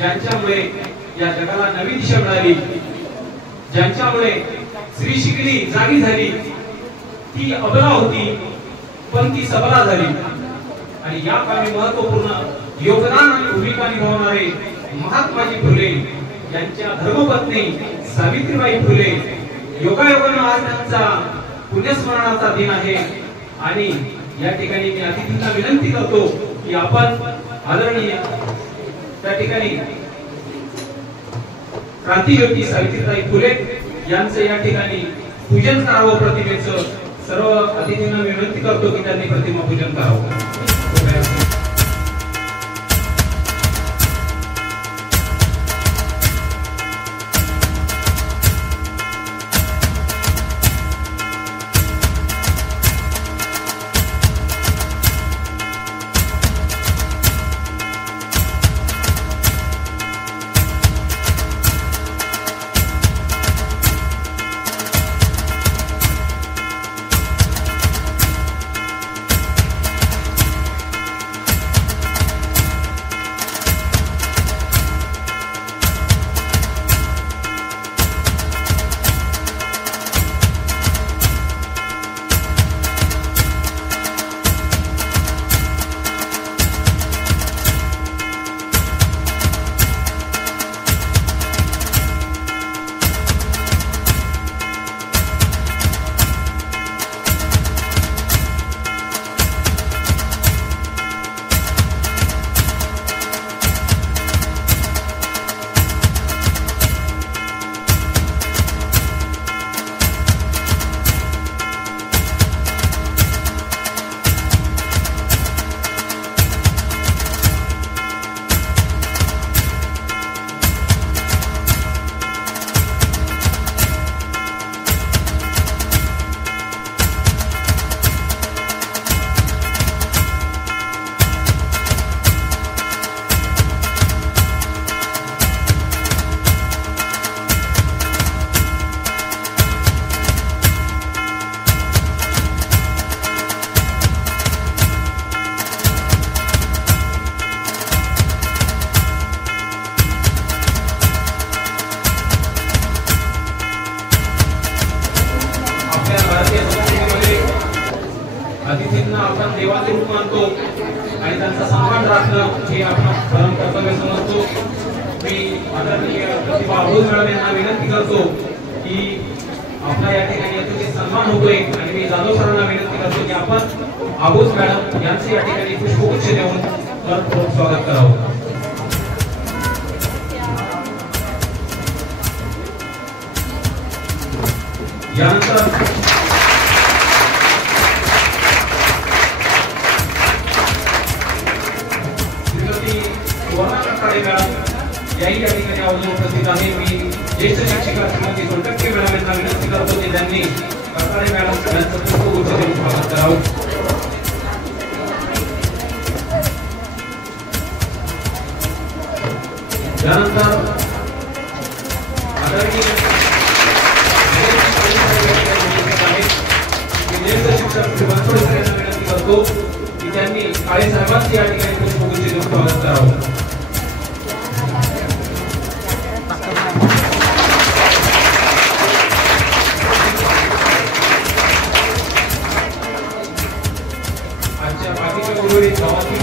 ज्यांच्यामुळे या जगाला नवी दिशा मिळाली, ज्यांच्यामुळे स्त्री शिकली, जागी झाली, ती अबला होती पण ती सबला झाली। आणि या कामी महत्वपूर्ण योगदान आणि भूमिका निभावणारे महात्माजी फुले यांच्या धर्मपत्नी सावित्रीबाई फुले योगायोगाने आज त्यांचा पुण्यस्मरणाचा दिन आहे। आणि या ठिकाणी मी अतिथींना विनंती करतो की आपण आदरणीय त्या ठिकाणी क्रांतिज्योती सावित्रीबाई फुले यांचे या ठिकाणी पूजन करावं। प्रतिमेचं सर्व अतिथींना विनंती करतो की त्यांनी प्रतिमा पूजन करावं। अतिथींना आपण देवाचे रूप मानतो आणि त्यांचा सन्मान राखणं हे आपण परम कर्तव्य समजतो। मी आदरणीय प्रतिभा अभोज मॅडम यांना विनंती करतो की आपला या ठिकाणी अतिथी सन्मान होतोय आणि मी जाधव सरांना विनंती करतो की आपण अभोज मॅडम यांचे या ठिकाणी पुष्पगुच्छ देऊन मनपूर्वक स्वागत करावं। यानंतर याही या ठिकाणी आवर्जून उपस्थित आहे। मी ज्येष्ठ शिक्षिका श्रीमती सोनटक्के मॅडम यांना विनंती करतो की त्यांनी करताळे मॅडम यांचं पुष्पगुच्छ देऊन स्वागत करावं। यानंतर आदरणीय ज्येष्ठ शिक्षक श्री बनसोडे सर यांना विनंती करतो की त्यांनी काळे साहेबांची या ठिकाणी पुष्पगुच्छ देऊन स्वागत करावं। गावातील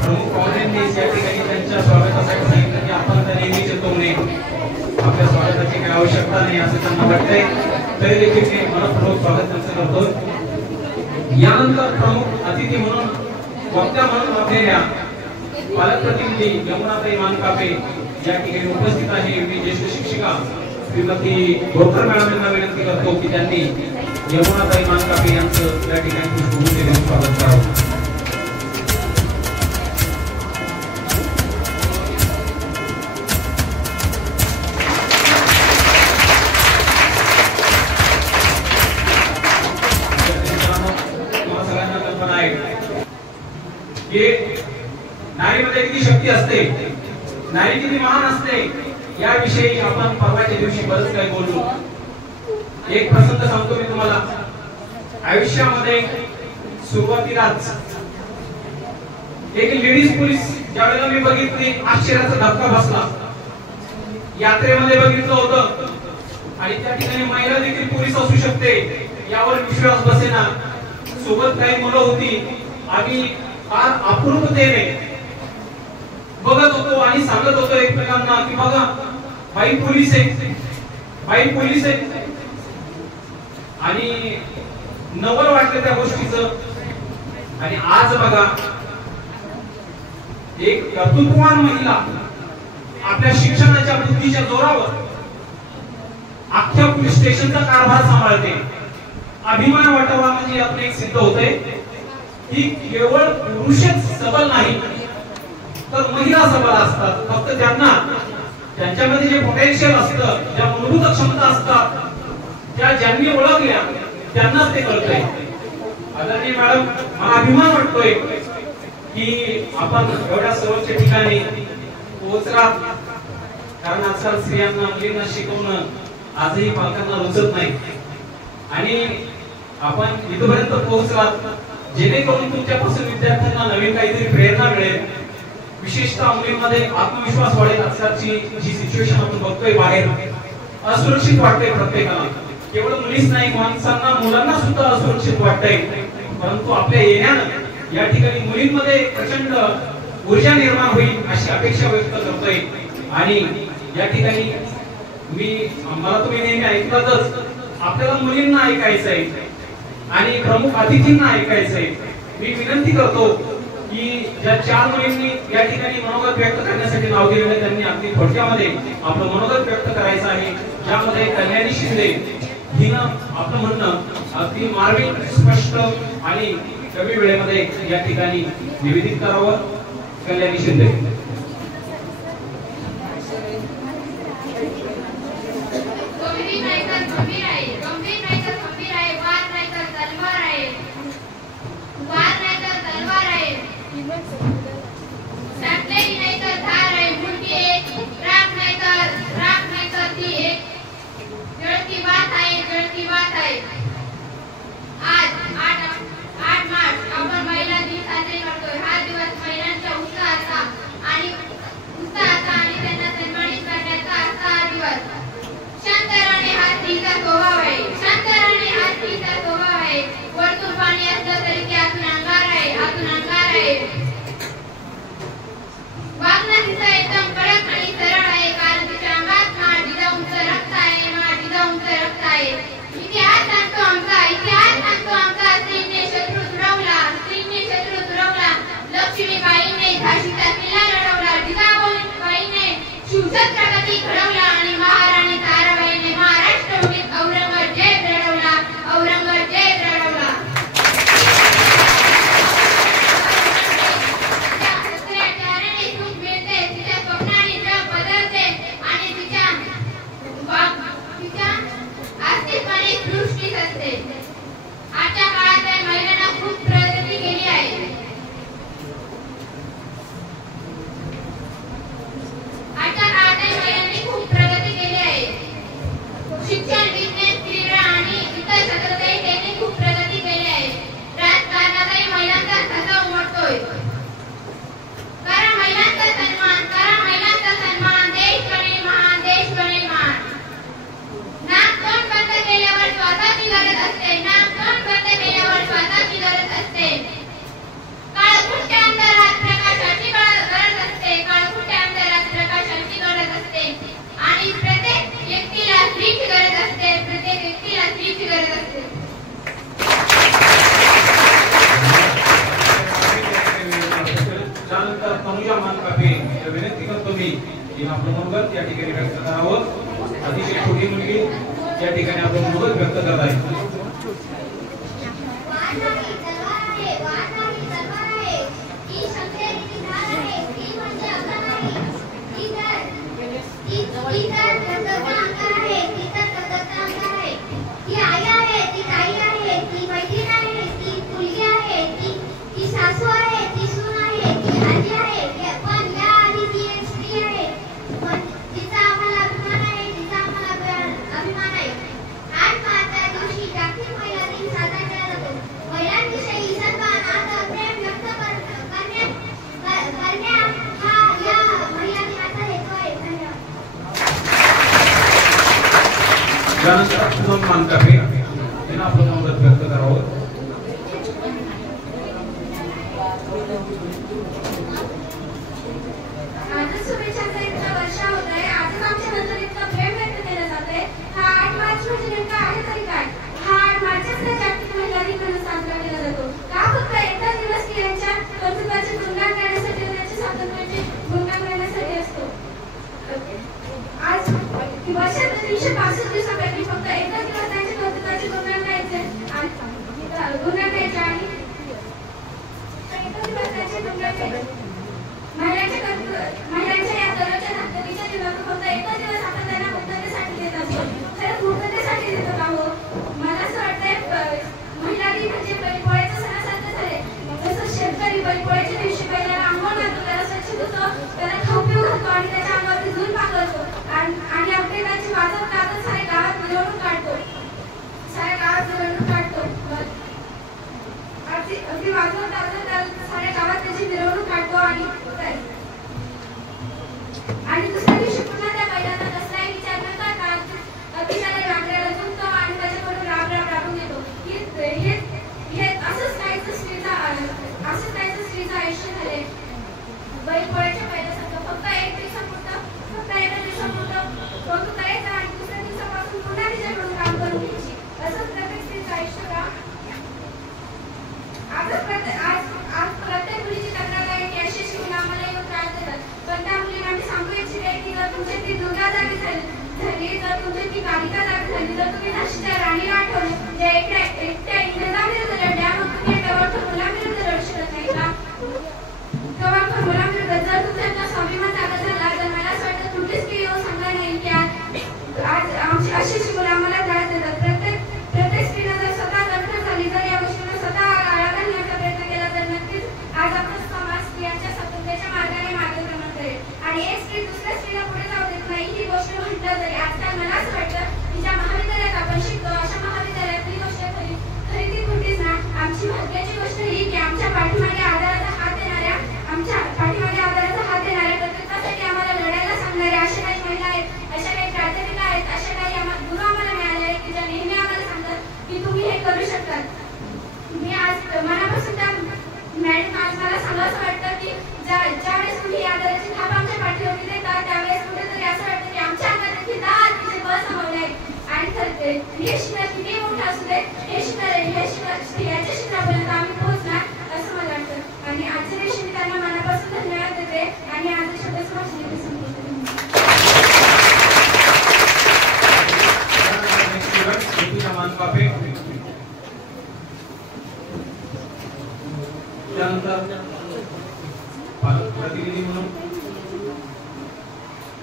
प्रमुख पाहुण्यांनी या ठिकाणी त्यांच्या स्वागतासाठी सांगितलं की आपण तर नेहमीच येतो म्हणे, आपल्या स्वागताची काही आवश्यकता नाही असं त्यांना वाटतंय, तरी देखील मी मनपूर्वक स्वागत त्यांचं करतो। यानंतर प्रमुख अतिथी म्हणून वक्त्या म्हणून आपल्याला पालकप्रतिनिधी यमुनाताई मानकापे या ठिकाणी उपस्थित आहे। मी ज्येष्ठ शिक्षिका श्रीमती बोरकर मॅडम यांना विनंती करतो की त्यांनी यमुनाताई मानकापे यांचं या ठिकाणी पुष्पगुच्छ देऊन स्वागत करावं। सगळ्यांना कल्पना आहे की नारीमध्ये किती शक्ती असते, नारी किती महान असते, याविषयी आपण परवाच्या दिवशी बरंच काही बोललो। एक प्रसंग सांगतो मी तुम्हाला। आयुष्यामध्ये सुरुवातीलाच एक लेडीज पोलीस ज्यावेळेला मी बघितली आश्चर्याचा धक्का बसला. यात्रेमध्ये बघितलं होतं आणि त्या ठिकाणी महिला देखील पोलीस असू शकते यावर विश्वास बसेना. सोबत काही मुलं होती. आम्ही फार आपुलकीने बघत होतो आणि सांगत होतो एकमेकांना की बघा बाई पोलीस आहे, बाई पोलीस आहे. आणि नवल वाटलं त्या गोष्टीचं. आणि आज बघा एक कर्तृत्ववान महिला आपल्या शिक्षणाच्या बुद्धीच्या जोरावर अख्ख्या पोलीस स्टेशनचा कारभार सांभाळते. अभिमान वाटावा म्हणजे आपण एक सिद्ध होते की केवळ पुरुषच सबल नाही तर महिला सबल असतात. फक्त त्यांना त्यांच्यामध्ये जे पोटेन्शियल असतं, ज्या मूलभूत क्षमता असतात त्या ज्यांनी ओळखल्या त्यांनाच ते कळतंय. आदरणीय मॅडम, मला अभिमान वाटतोय की आपण एवढ्या सर्वोच्च ठिकाणी पोहोचलात. कारण आजकाल स्त्रियांना मुलींना शिकवणं आजही पालकांना रुचत नाही आणि आपण इथपर्यंत पोहोचलात जेणेकरून तुमच्यापासून विद्यार्थ्यांना नवीन काहीतरी प्रेरणा मिळेल. विशेषतः मुलींमध्ये आत्मविश्वास वाढेल. आजकालची जी सिच्युएशन आपण बघतोय बाहेर असुरक्षित वाटते प्रत्येकाला. केवळ मुलीच नाही, माणसांना मुलांना सुद्धा असुरक्षित वाटतंय. परंतु आपल्या येण्यानं या ठिकाणी मुलींमध्ये प्रचंड ऊर्जा निर्माण होईल अशी अपेक्षा व्यक्त करतोय. आणि या ठिकाणी मला तुम्ही नेहमी ऐकतातच, आपल्याला मुलींना ऐकायचंय आणि प्रमुख अतिथींना ऐकायचंय. मी विनंती करतो की ज्या 4 मुलींनी या ठिकाणी मनोगत व्यक्त करण्यासाठी नाव दिलेलं त्यांनी अगदी थोडक्यामध्ये आपलं मनोगत व्यक्त करायचं आहे. ज्यामध्ये कल्याणी शिंदे हिनं आपलं म्हणणं अगदी मार्मिक, स्पष्ट आणि कमी वेळेमध्ये या ठिकाणी निवेदित करावं. कल्याणी शिंदे. विनंती करतो मी की आपलं मनोगत या ठिकाणी व्यक्त करावं. अतिशय छोटी मुलगी या ठिकाणी आपलं मनोगत व्यक्त करत आहे. तिचा आम्हाला अभिमान आहे. आज माझ्या दिवशी त्यानंतर पूनम मानकापे यांना आपलं मत व्यक्त करावं.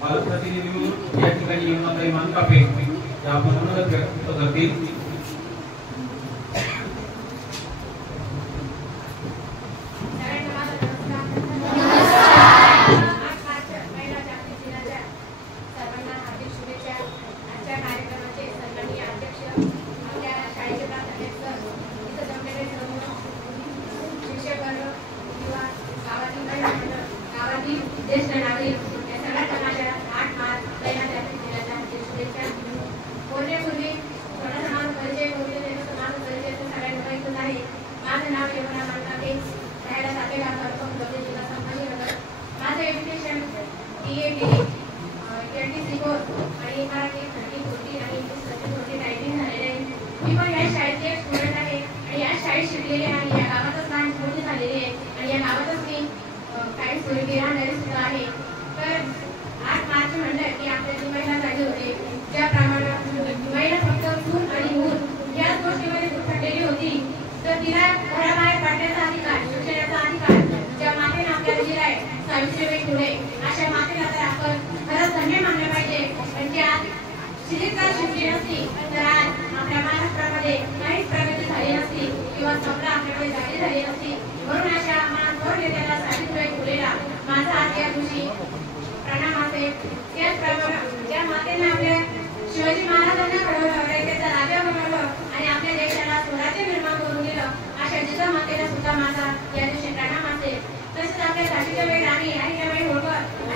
पालकप्रतिनिधी म्हणून या ठिकाणी यमुनाताई मानकापे या आपण मत व्यक्त करतील.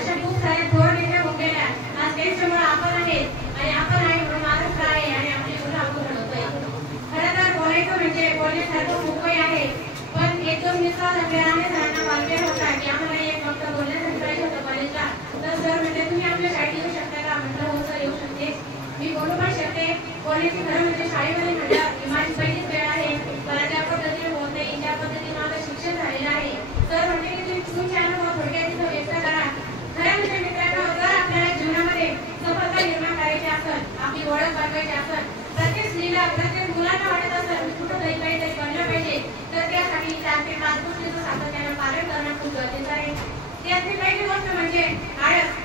अशा खूप साऱ्या थोर निर्णय होऊन गेल्या. आज त्यांच्यामुळे आपण आहेत आणि आपण आहे म्हणून महाराष्ट्र आहे आणि शाळेची खरं म्हणजे शाळेमध्ये म्हटलं की माझी पहिलीच वेळ आहे, मला ज्या पद्धतीने होत नाही ज्या पद्धतीने माझं शिक्षण झालेलं आहे. तर म्हणजे की तुम्ही तुमचे अनुभव थोडक्यात इथं व्यक्त करा. खरं म्हणजे मित्रांनो, जर आपल्याला जीवनामध्ये सफलता निर्माण करायची असेल, आपली ओळख बनवायची असेल, प्रत्येक स्त्रीला प्रत्येक मुलांना वाटत असेल कुठंतरी काहीतरी बनलं पाहिजे, तर त्यासाठी 4 ते 5 गोष्टींचं सातत्यानं पालन करणं खूप गरजेचं आहे. त्यातली पहिली गोष्ट म्हणजे आळस.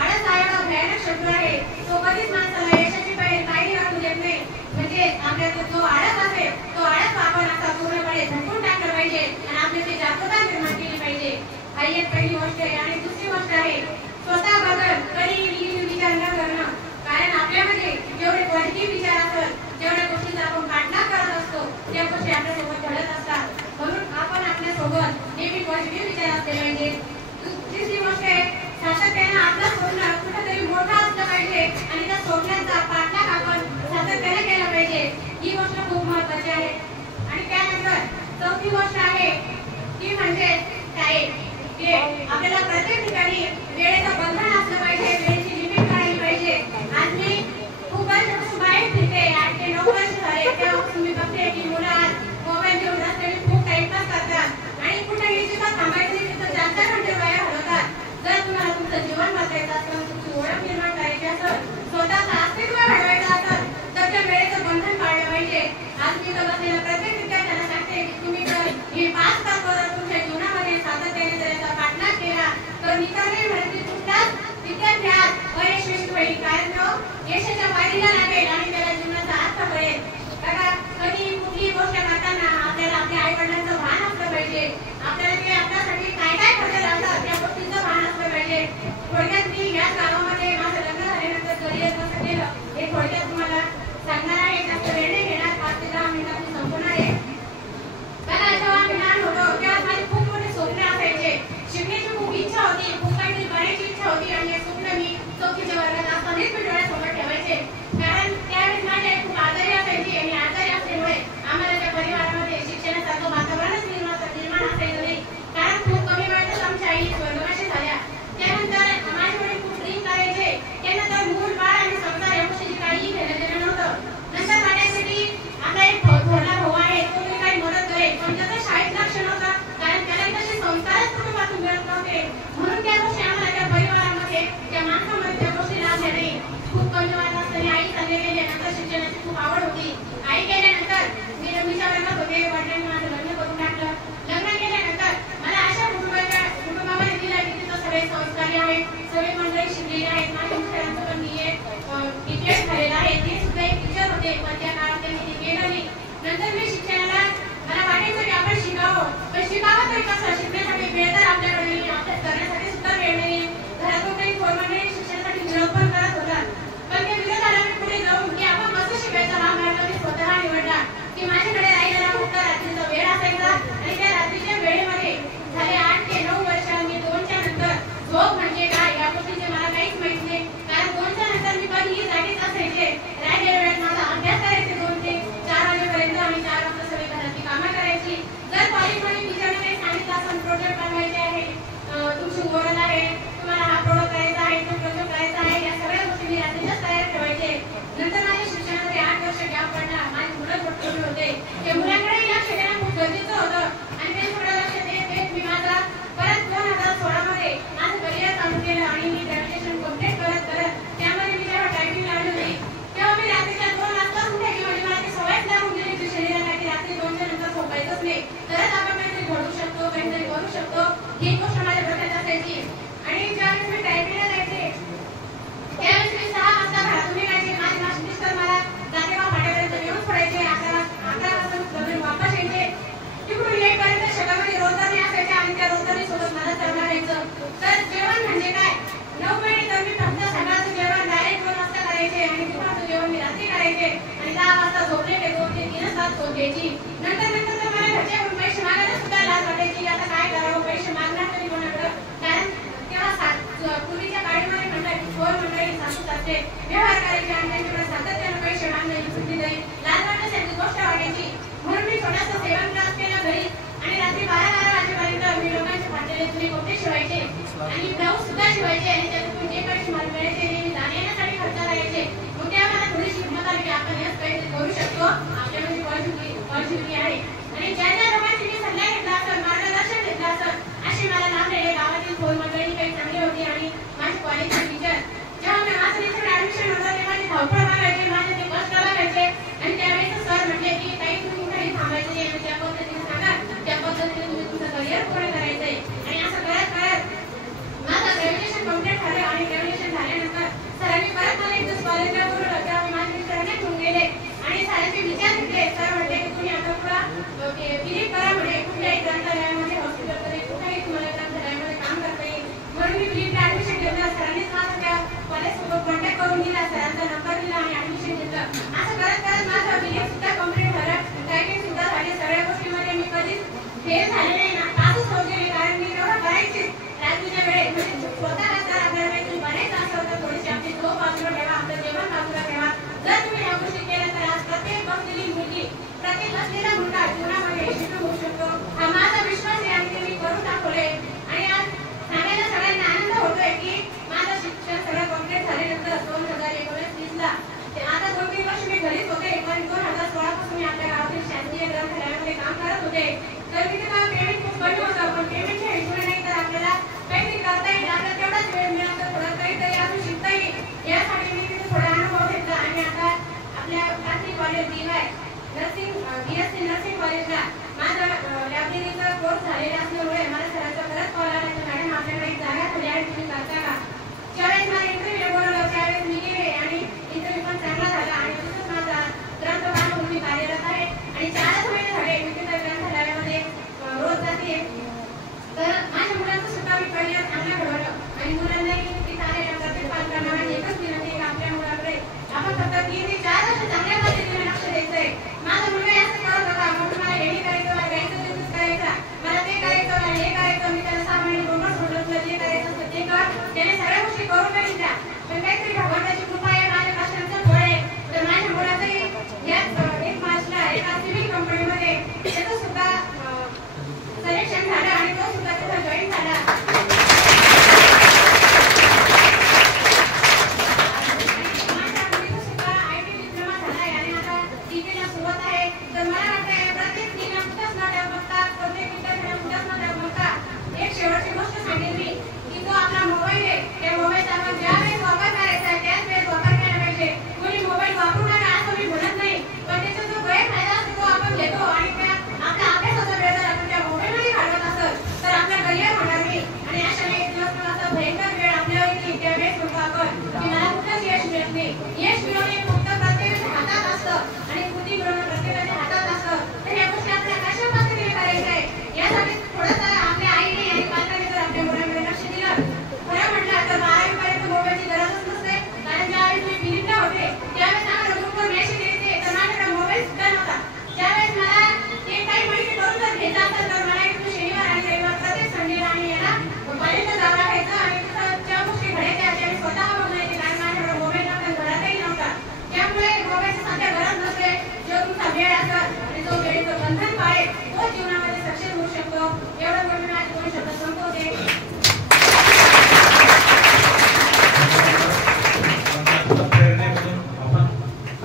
आळस हा एवढा भयानक शब्द आहे, तो कधीच माणसाला यशाची पायरी वाटू देत नाही. म्हणजे आपल्याचा जो आळस असेल तो आळस आपण असा पूर्णपणे झटकून टाकलं पाहिजे आणि आपल्याची जागरूकता निर्माण केली पाहिजे. हा एक पहिली गोष्ट आहे. आणि दुसरी गोष्ट आहे स्वतःबद्दल कधी निगेटिव्ह विचार न करणं. कारण आपल्यामध्ये जेवढे पॉझिटिव्ह विचार असतात, जेवढ्या गोष्टींचा आपण पाठलाग करत असतो, त्या गोष्टी आपल्यासोबत घडत असतात. म्हणून आपण आपल्यासोबत नेहमी पॉझिटिव्ह विचार असले पाहिजे. तिसरी गोष्ट आहे सातत्यानं आपलं स्वप्न कुठेतरी मोठं असलं पाहिजे आणि त्या स्वप्नांचा पाठलाग आपण सातत्याने केला पाहिजे. ही गोष्ट खूप महत्त्वाची आहे. आणि त्यानंतर चौथी गोष्ट आहे ती म्हणजे काय, की आपल्याला प्रत्येक ठिकाणी वेळेचं बंधन असलं पाहिजे, वेळेची लिमिट काढली पाहिजे. आज मी खूप वर्षापासून बाहेर फिरते, 8 ते 9 वर्ष झाले, तेव्हापासून मी बघते की मुलं आज मोबाईल घेऊन रस्त्याने खूप टाइमपास करतात आणि कुठेही जिथं थांबायचं नाही तिथं 4-4 घंटे वाया घालवतात. जर तुम्हाला तुमचं जीवन वाचायचं असेल, तुमची ओळख निर्माण करायची असेल, स्वतःचं अस्तित्व वाढवायचं असेल, तर त्या वेळेचं बंधन पाळलं पाहिजे. आज मी तर बसलेल्या प्रत्येक विद्यार्थ्यांना सांगते की तुम्ही जर हे 5 तास तुमच्या जीवनामध्ये सातत्याने जर याचा पाठलाग केला तर मी तर नाही म्हणत की तुमच्याच विद्यार्थी आज अयशस्वी होईल. कारण तो यशाच्या पायरीला लागेल आणि त्याला जीवनाचा अर्थ कळेल. बघा, कधी कुठलीही गोष्ट करताना आपल्याला आपल्या आई वडिलांचं भान असलं पाहिजे. आपल्याला ते आपल्यासाठी काय काय खर्च लागतात त्या गोष्टींचं भान असलं पाहिजे. थोडक्यात मी या गावामध्ये माझं लग्न झाल्यानंतर करिअर कसं केलं हे थोडक्यात तुम्हाला सांगणार आहे. जास्त वेळ नाही घेणार, 5 ते 10 मिनिटात मी संपवणार आहे. बघा, जेव्हा आम्ही लहान होतो तेव्हा माझे खूप मोठे स्वप्न असायचे. शिकण्याची खूप इच्छा होती, खूप काहीतरी करायची इच्छा होती आणि हे स्वप्न मी 4थीच्या वर्गात असतानाच मी डोळ्यासमोर ठेवायचे. कारण त्यावेळेस माझी आई खूप आजारी असायची आणि आजारी असल्यामुळे आम्हाला त्या परिवारामध्ये शिक्षणासारखं वातावरणच निर्माण असायचं नाही. कारण खूप कमी वेळातच आमच्या आई स्वर्गवासी झाल्या. त्यानंतर माझे वडील खूप ड्रिंक करायचे. त्यानंतर मूल बाळ आणि संसार या गोष्टीची काहीही घेणं देणं नव्हतं. नंतर माझ्यासाठी आपला एक थोरला भाऊ आहे, तो मी काही मदत करेल, पण त्याचं शाळेत लक्ष नव्हतं. कारण त्याला तसे संस्कारच कुटुंबातून मिळत नव्हते. म्हणून त्या गोष्टी आम्हाला त्या परिवारामध्ये त्या माणसामध्ये त्या गोष्टी लागल्या नाही. खूप कमी वयात असताना आई चालले गेल्यानंतर शिक्षणाची खूप आवड होती. आई गेल्यानंतर मी लग्नाच्या लग्नात होते, वडिलांनी माझं लग्न करून टाकलं. लग्न केल्यानंतर मला अशा कुटुंबामध्ये दिला की तिथं सगळे संस्कारी आहेत, सगळे मंडळी शिकलेले आहेत. माझ्या मिस्टरांचं पण BA झालेलं आहे, ते सुद्धा एक टीचर होते, पण त्या काळात त्यांनी ते केलं नाही. नंतर मी शिक्षणाला मला वाटायचं की आपण शिकावं, पण शिकावं तरी कसं? शिकण्यासाठी वेळ तर आपल्याकडे नाही, अभ्यास करण्यासाठी सुद्धा वेळ नाही. घरातून काही मंडळी शिक्षणासाठी विरोध पण करत होतात. पण त्या विरोधाला मी पुढे जाऊन की आपण कसं शिकायचं हा मार्ग मी स्वतः निवडला. की माझ्याकडे राहिलेला फक्त रात्रीचा वेळ असायचा आणि त्या रात्रीच्या वेळेमध्ये झाले 8 ते 9 वर्ष मी 2च्या नंतर झोप म्हणजे काय या गोष्टीचे मला काहीच माहित नाही. कारण 2च्या नंतर मी कधीही जागीच असायचे. राहिलेल्या वेळेत माझा अभ्यास करायचे 2 ते 4 वाजेपर्यंत आणि 4 वाजता सगळी घरातली कामं करायची. जर कॉलेजमध्ये टीचरने काही सांगितलं असं प्रोजेक्ट बनवायचे आहे, तुमची ओरल आहे, तुम्हाला हा प्रोडक्ट करायचा आहे, तो प्रोजेक्ट करायचा आहे, या सगळ्या गोष्टी मी रात्रीच्याच तयार ठेवायचे. नंतर माझ्या शिक्षणामध्ये 8 वर्ष गॅप पडला. माझे मुलं छोटे होते, त्या मुलांकडेही लक्ष देणं खूप गरजेचं होतं आणि ते थोडं लक्ष देत मी माझा परत 2016 मध्ये माझं करिअर चालू केलं आणि मी ग्रॅज्युएशन कम्प्लीट करत त्यामध्ये मी जेव्हा टायपिंग लावली होती तेव्हा मी रात्रीच्या 2 वाजता उठायची. म्हणजे मला ती सवयच लागून गेली की शरीराला की रात्री 2च्या नंतर झोपायचंच नाही, तरच आपण काहीतरी घडू शकतो, काहीतरी करू शकतो, ही गोष्ट माझ्या डोक्यात असायची. आणि ज्यावेळेस मी टायपिंगला जायचे त्यावेळेस मी 6 वाजता घरातून निघायचे. माझे मिस्टर मला जातेगाव फाट्यापर्यंत घेऊन सोडायचे. 11 वाजता घरून वापस यायचे. तिकडून येईपर्यंत शेतामध्ये रोजगारी असायच्या आणि त्या रोजगारी सोबत मला चढणार यायचं. तर जेवण म्हणजे काय, 9 महिने तर मी फक्त सकाळचं जेवण डायरेक्ट 2 वाजता करायचे आणि दुपारचं जेवण मी रात्री करायचे आणि 10 वाजता झोपलेले 2 ते 3 तास झोप घ्यायची. नंतर तर मला घरच्याकडून पैसे मागायला सुद्धा लाज वाटायची. आता काय करावं, पैसे मागणार तरी कोणाकडं? कारण तेव्हा पूर्वीच्या काळामध्ये म्हणतात की थोर मंडळी सासू सासरे व्यवहार करायचे आणि त्यांच्याकडे सातत्यानं पैसे मागणे चुकी जाईल, लाज वाटण्यासारखी गोष्ट वाटायची. म्हणून मी थोडासा सेवन क्लास केला घरी आणि रात्री 12-12 वाजेपर्यंत मी लोकांचे फाटलेले जुने कपडे शिवायचे आणि ब्लाऊज सुद्धा शिवायचे आणि त्यातून जे पैसे मला मिळायचे ते मी जाण्यासाठी खर्च करायचे. मग तेव्हा मला थोडीशी हिंमत आली की आपण हेच काही करू शकतो आपल्यामध्ये पॉझिटिव्हिटी आहे. आणि ज्या लोकांची मी सल्ला घेतला असेल, मार्गदर्शन घेतलं असेल, अशी मला लाभलेले गावातील थोर मंडळी काही चांगली होती. आणि माझे कॉलेजचे टीचर जेव्हा मी माझं तिथे ऍडमिशन होतं तेव्हा माझे धावपळ बघायचे, माझे ते कष्ट बघायचे. आणि त्यावेळेस सर म्हटले की काही तुम्ही काही थांबायचं नाही, त्या पद्धतीने सांगा, त्या पद्धतीने तुम्ही तुमचं करिअर पूर्ण करायचंय. आणि असं करत करत माझं ग्रॅज्युएशन कंप्लीट झालं. आणि ग्रॅज्युएशन झाल्यानंतर सरांनी परत मला एकदा कॉलेजला बोलवलं, तेव्हा मी माझ्या मित्रांना घेऊन गेले आणि सरांचे विचार घेतले. सर म्हटले की तुम्ही आता पुढं विजिट करा, म्हणजे कुठल्याही ग्रंथालयामध्ये, हॉस्पिटलमध्ये, कुठेही तुम्हाला ग्रंथालयामध्ये काम करता येईल. म्हणून मी विजिटला ऍडमिशन घेतलं. सरांनीच माझा त्या कॉलेजसोबत कॉन्टॅक्ट करून दिला, सरांचा नंबर दिला आणि ऍडमिशन घेतलं. असं करत करत माझं विजिट सुद्धा कंप्लीट झालं, टायपिंग सुद्धा झाली. सगळ्या गोष्टीमध्ये मी कधीच फेल झाले नाही ना, पासच होत गेले. कारण मी तेवढं करायचे रात्रीच्या वेळेत, म्हणजे स्वतःला जर आपल्याला काही बनायचं असेल तर थोडीशी आपली झोप बाजूला ठेवा, आपलं जेवण बाजूला ठेवा. जर तुम्ही या गोष्टी केल्या तर आज प्रत्येक बसलेली मुलगी, प्रत्येक असलेला मुलगा जीवनामध्ये यशस्वी होऊ शकतो. हा माझा विश्वास आहे आणि ते मी करून दाखवले. आणि आज सांगायला सगळ्यांना आनंद होतोय की माझं शिक्षण सगळं कंप्लीट झाल्यानंतर 2019-20ला आता 2-3 वर्ष मी घरीच होते, पण 2016 पासून मी आपल्या गावातील शासकीय ग्रंथालयामध्ये काम करत होते. तर मी तिथं पेमेंट खूप कमी होतं, पण पेमेंटच्या हिशोबाने नाही तर आपल्याला काहीतरी करता येईल, आपल्याला तेवढाच वेळ मिळाला तर थोडं काहीतरी अजून शिकता येईल. यासाठी मी तिथे थोडा अनुभव घेतला. आणि आता आपल्या खासगी college BY nursing BSc nursing कॉलेजला माझा लायब्ररीचा कोर्स झालेला असल्यामुळे मला सरांचा परत कॉल आला की मॅडम आपल्याकडे एक जागा खाली आहे, तुम्ही करता का? ज्यावेळेस मला इंटरव्ह्यू बोलवलं त्यावेळेस मी गेले आणि इंटरव्ह्यू पण चांगला झाला. आणि तसंच माझा ग्रंथपाल म्हणून मी कार्यरत आहे. आणि 4 महिने झाले मी तिथं ग्रंथालयामध्ये रोज जाते. तर माझ्या मुलांचं सुद्धा मी करिअर चांगलं घडवलं. आणि मुलांनाही तिथं आलेल्या प्रत्येक पालकांना माझी एकच विनंती आहे, आपल्या मुलाकडे आपण फक्त 3 ते 4 वर्ष चांगल्या पद्धतीने लक्ष द्यायचंय. माझा मुलगा असं करत होता, मग मला हे करायचं, मला गाईचा बिझनेस करायचा, मला ते करायचं, मला हे करायचं. मी त्याला 6 महिने बोनस सोडलं, तुला जे करायचं असतं ते कर. त्याने सगळ्या गोष्टी करून बघितल्या, पण काहीतरी भगवंताची कृपा आहे, माझ्या कष्टांचं फळ आहे. तर माझ्या मुलाचंही याच 1 मार्चला एका सिव्हिल कंपनीमध्ये त्याचं सुद्धा सिलेक्शन झालं आणि तो सुद्धा तिथं जॉईन झाला. माझ्या मुलीचा सुद्धा IT डिप्लोमा झालाय आणि आता DPला सुरुवात आहे. तर मला वाटतंय प्रत्येक स्त्रीला कुठंच न बघता, प्रत्येक विद्यार्थ्याला कुठंच न बघता एक शेवटची गोष्ट सांगेन मी की जो आपला मोबाईल आहे, त्या मोबाईलचा आपण ज्या वेळेस वापर करायचा आहे त्याच वेळेस वापर केला पाहिजे. कोणी मोबाईल वापरू नका असं मी म्हणत नाही, पण त्याचा जो गैरफायदा असतो तो आपण घेतो आणि त्या आपल्या अभ्यासाचा वेळ जर आपण त्या मोबाईलमध्ये घालवत असेल तर आपला करिअर होणार नाही. आणि अशाने एक दिवस असा भयंकर वेळ आपल्यावर येईल, त्यावेळेस म्हणतो आपण की मला कुठंच यश मिळत नाही. यश मिळवणे फक्त प्रत्येकाच्या हातात असतं आणि कृती मिळवणं प्रत्येकाच्या हातात असतं. तर या गोष्टी आपल्याला कशा पद्धतीने करायचं आहे यासाठी थोडंसं आपल्या आईने आणि पालकांनी जर आपल्या मुलांकडे लक्ष दिलं, खरं म्हटलं तर 12वी पर्यंत मोबाईलची गरजच नसते. कारण ज्यावेळेस मी बिलिंगला होते त्यावेळेस आम्हाला ग्रुपवर मेसेज यायचे, तर माझ्याकडे मोबाईल सुद्धा नव्हता. त्यावेळेस मला ते काही माहिती करून जर घ्यायचं असेल तर मला एक शनिवार आणि रविवार प्रत्येक संडेला आणि याला कॉलेजला जावं लागायचं. आणि तिथं ज्या गोष्टी घडायच्या त्या मी स्वतः बघायचे, कारण माझ्याकडे मोबाईल नव्हता, घरातही नव्हता. त्यामुळे मोबाईलची सध्या गरज नसते. जो तुमचा वेळ असेल आणि जो वेळेचं बंधन पाळेल तो जीवनामध्ये सक्सेस होऊ शकतो. एवढं बोलून मी आज 2 शब्द संपवते.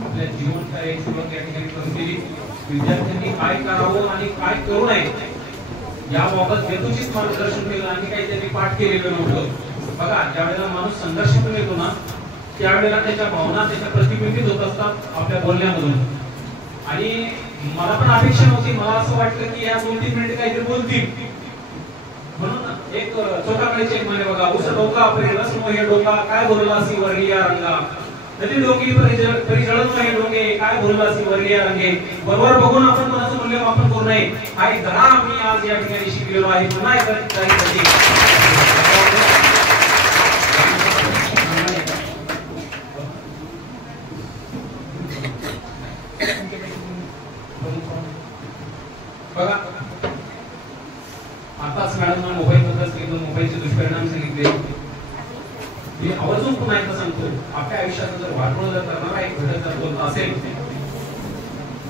आपल्या जीवन कार्याची सुरुवात या ठिकाणी करून दिली. विद्यार्थ्यांनी काय करावं आणि काय करू नये याबाबत हेतूचीच मार्गदर्शन केलं आणि काही त्यांनी पाठ केलेलं नव्हतं. बघा, ज्यावेळेला माणूस संघर्षातून येतो ना त्यावेळेला त्याच्या भावना त्याच्या प्रतिबिंबित होत असतात आपल्या बोलण्यामधून. आणि मला पण अपेक्षा नव्हती, मला असं वाटलं की या 2-3 मिनिटे काहीतरी बोलतील. म्हणून एक चोखाकडे म्हणे बघा, उस डोका रस मोहे डोका काय बोललासी वर्णिया रंगा, नदी डोकी परिजळत नाही डोके काय बोललासी वर्णिया रंगे. बरोबर बघून आपण कोणाचं मूल्यमापन करू नये. हा एक धडा आम्ही आज या ठिकाणी शिकलेलो आहे. पुन्हा बघा, आताच मॅडमना मोबाईल बद्दल सांगितलं, मोबाईलचे दुष्परिणाम सांगितले. मी आवर्जून पुन्हा एकदा सांगतो, आपल्या आयुष्यात जर वाटोळ जर करणारा एक घटक जर बोलत असेल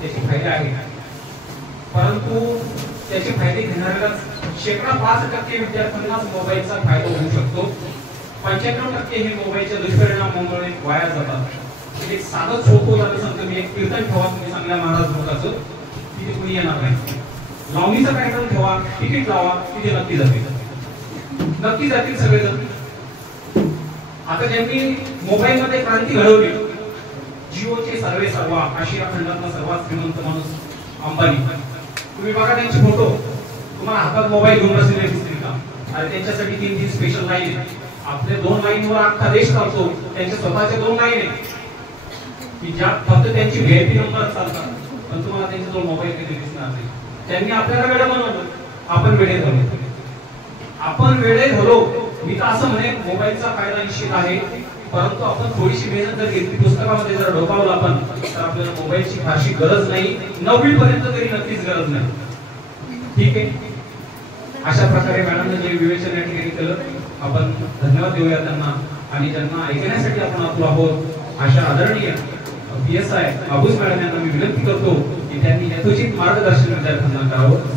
त्याचे फायदे आहेत, परंतु त्याचे फायदे घेणाऱ्याला 5% विद्यार्थ्यांनाच मोबाईलचा फायदा होऊ शकतो. 95% हे मोबाईलच्या दुष्परिणामामुळे वाया जातात. एक साधं सोपं उदाहरण सांगतो मी. एक कीर्तन ठेवा तुम्ही चांगल्या महाराज भक्ताचं, तिथे कोणी येणार नाही. लावणीचा कार्यक्रम ठेवा, तिकीट लावा, तिथे नक्की जातील सगळेजण. आता ज्यांनी मोबाईल मध्ये क्रांती घडवली, जिओचे सर्वे सर्वा, आशिया खंडातला सर्वात श्रीमंत माणूस अंबानी, तुम्ही बघा त्यांचे फोटो. तुम्हाला हातात मोबाईल घेऊन बसलेले दिसतील का? अरे त्यांच्यासाठी 3 स्पेशल लाईन. आपल्या 2 लाईनवर अख्खा देश चालतो, त्यांच्या स्वतःच्या 2 लाईन आहेत की ज्या फक्त त्यांची व्हीआयपी नंबर चालतात, पण तुम्हाला त्यांच्याजवळ मोबाईल कधी दिसणार नाही. त्यांनी आपल्याला वेळ बनवलं, आपण वेळे झालो. मी तर असं म्हणेन, मोबाईलचा फायदा निश्चित आहे, परंतु आपण थोडीशी मेहनत जर घेतली, पुस्तकामध्ये जर डोकावलं आपण, तर आपल्याला मोबाईलची फारशी गरज नाही. 9वी पर्यंत तरी नक्कीच गरज नाही. ठीक आहे. अशा प्रकारे मॅडमने जे विवेचन या ठिकाणी केलं, आपण धन्यवाद देऊया त्यांना. आणि ज्यांना ऐकण्यासाठी आपण आतुर आहोत, अशा आदरणीय PSI अबूज मॅडम यांना मी विनंती करतो की त्यांनी यथोचित मार्गदर्शन विद्यार्थ्यांना करावं.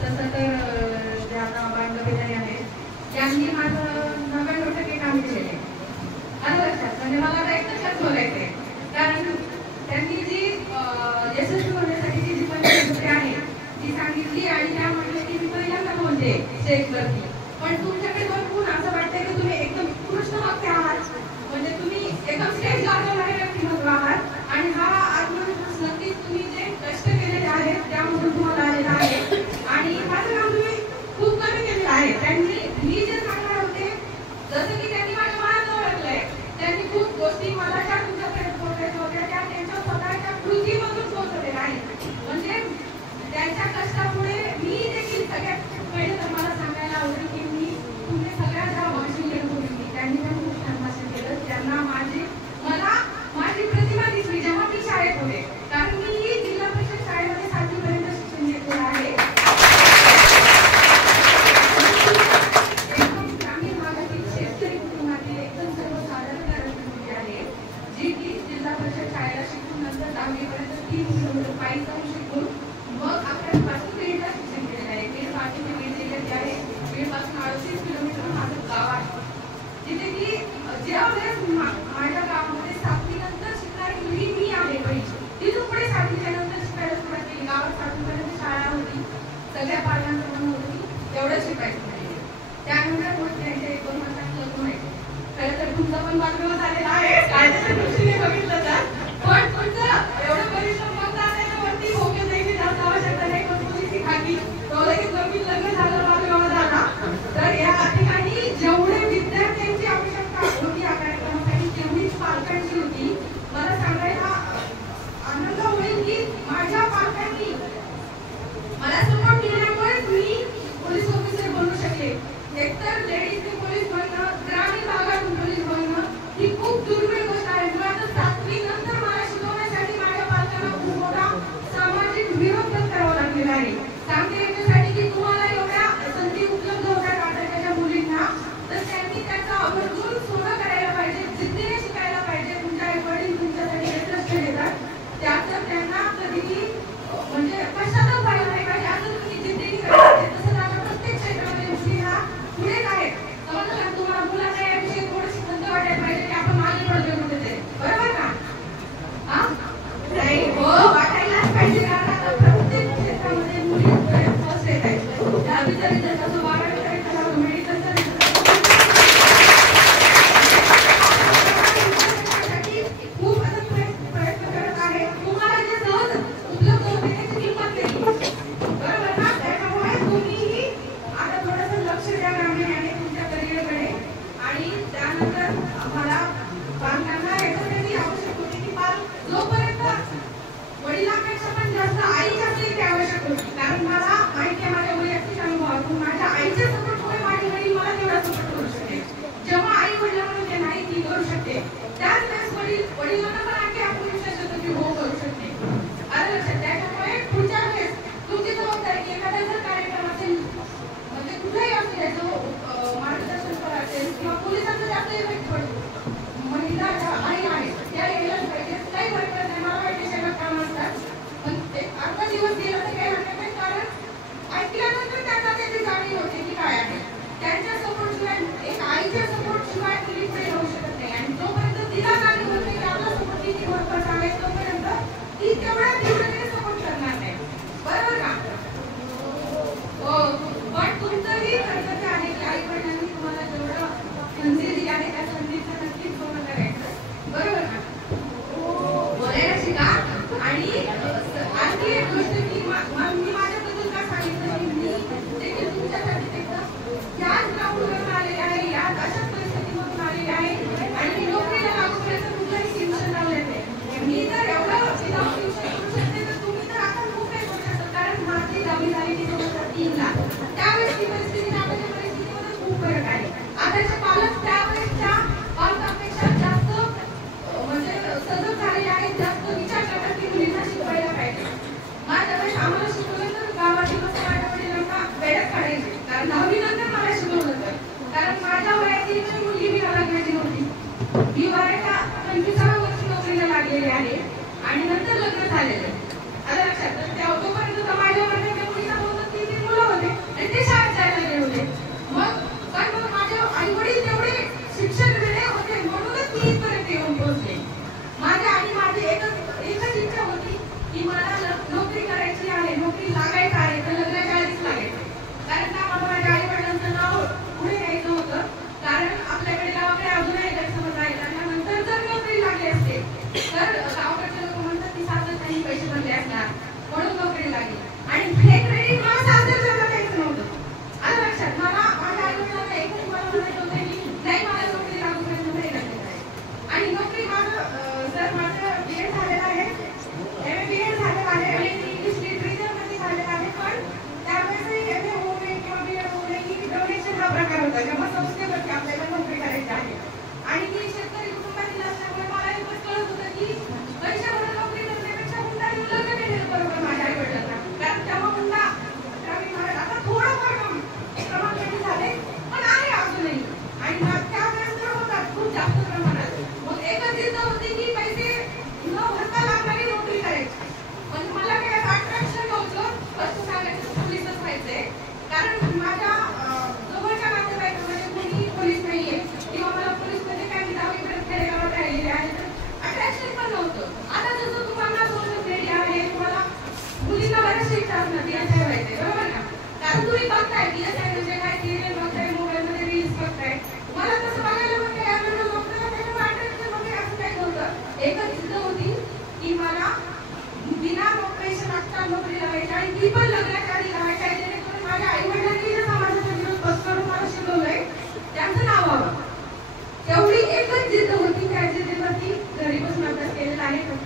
तसं तर जे आता बांधवलेले आहेत त्यांनी माझं 99% काम केलेलं आहे. आलं लक्षात? म्हणजे मला आता एकच बोलायचंय, कारण त्यांनी जी यशस्वी होण्यासाठीची जी पद्धत आहे ती सांगितली आणि त्या म्हटलं की मी पहिल्यांदा बोलते स्टेजवरती. पण तुमच्याकडे बघून असं वाटतंय की तुम्ही एकदम उत्कृष्ट वक्ते आहात, म्हणजे तुम्ही एकदम स्टेज गाजवणारे व्यक्तिमत्व आहात. आणि हा आत्मविश्वास नक्कीच तुम्ही जे कष्ट केलेले आहेत त्यामधून तुम्हाला आलेला आहे. आणि माझं काम तुम्ही खूप कमी केलेलं आहे. त्यांनी मी जे सांगणार होते, जसं की त्यांनी माझ्या मनात ओळखलंय, त्यांनी खूप गोष्टी मला ज्या तुमच्यापर्यंत पोहोचायच्या होत्या त्या त्यांच्या स्वतःच्या कृतीमधून पोहोचवलेल्या आहेत. म्हणजे त्यांच्या कष्टामुळे मी देखील सगळ्यात पहिले तर मला सांगायला आवडेल की मी तुम्ही सगळ्या ज्या भाषण केलं होती त्यांनी पण खूप छान भाषण केलं. त्यांना मला माझी प्रतिभा दिसली जेव्हा मी शाळेत होते, कारण मी जिल्हा परिषद शाळेमध्ये 7वी पर्यंत शिक्षण घेतलेलं आहे. एकदम ग्रामीण भागातील शेतकरी कुटुंबातील एकदम सर्वसाधारण मुलगी आहे, जी की जिल्हा परिषद शाळेला शिकून नंतर 10वी पर्यंत 3 किलोमीटर पायी जाऊन शिकून मग 11वी पासून बीडला शिक्षण केलेलं आहे. बीड बाकीचे बीड जिल्ह्यात आहे. बीड पासून 38 किलोमीटर माझं गाव आहे, जिथे की ज्यावेळेस माझ्या गावामध्ये 7वी नंतर शिकणारी मुलगी मी आहे पहिली. तिथून पुढे 7वीच्या नंतर शिकायला सुरुवात केली. गावात 7वी पर्यंत शाळा होती, सगळ्या पालकांचं म्हणणं होती तेवढं शिकायचं नाही. त्यानंतर मग त्यांच्या 1-2 वर्षात लग्न व्हायचं. खरं तर तुमचं पण बांधव झालेलं आहे कायद्याच्या दृष्टीने बघितलं तर, पण तुमचं एवढं परिश्रम करता त्याच्यावरती भोगे द्यायची जास्त आवश्यकता नाही. पण मुलीची खाकी तो लगेच नवीन लग्न झालं, बालविवाह झाला. तर या ठिकाणी जेवढे विद्यार्थ्यांची आवश्यकता होती या कार्यक्रमासाठी तेवढीच पालकांची होती. मला सांगायला आनंद होईल की माझ्या पालकांनी मला सपोर्ट केल्यामुळेच मी पोलीस ऑफिसर बनू शकले. एकतर लेडीजने पोलीस बनणं, ग्रामीण भागातून पोलीस बनणं ही खूप दुर्मिळ गोष्ट आहे. मुळातच 7वी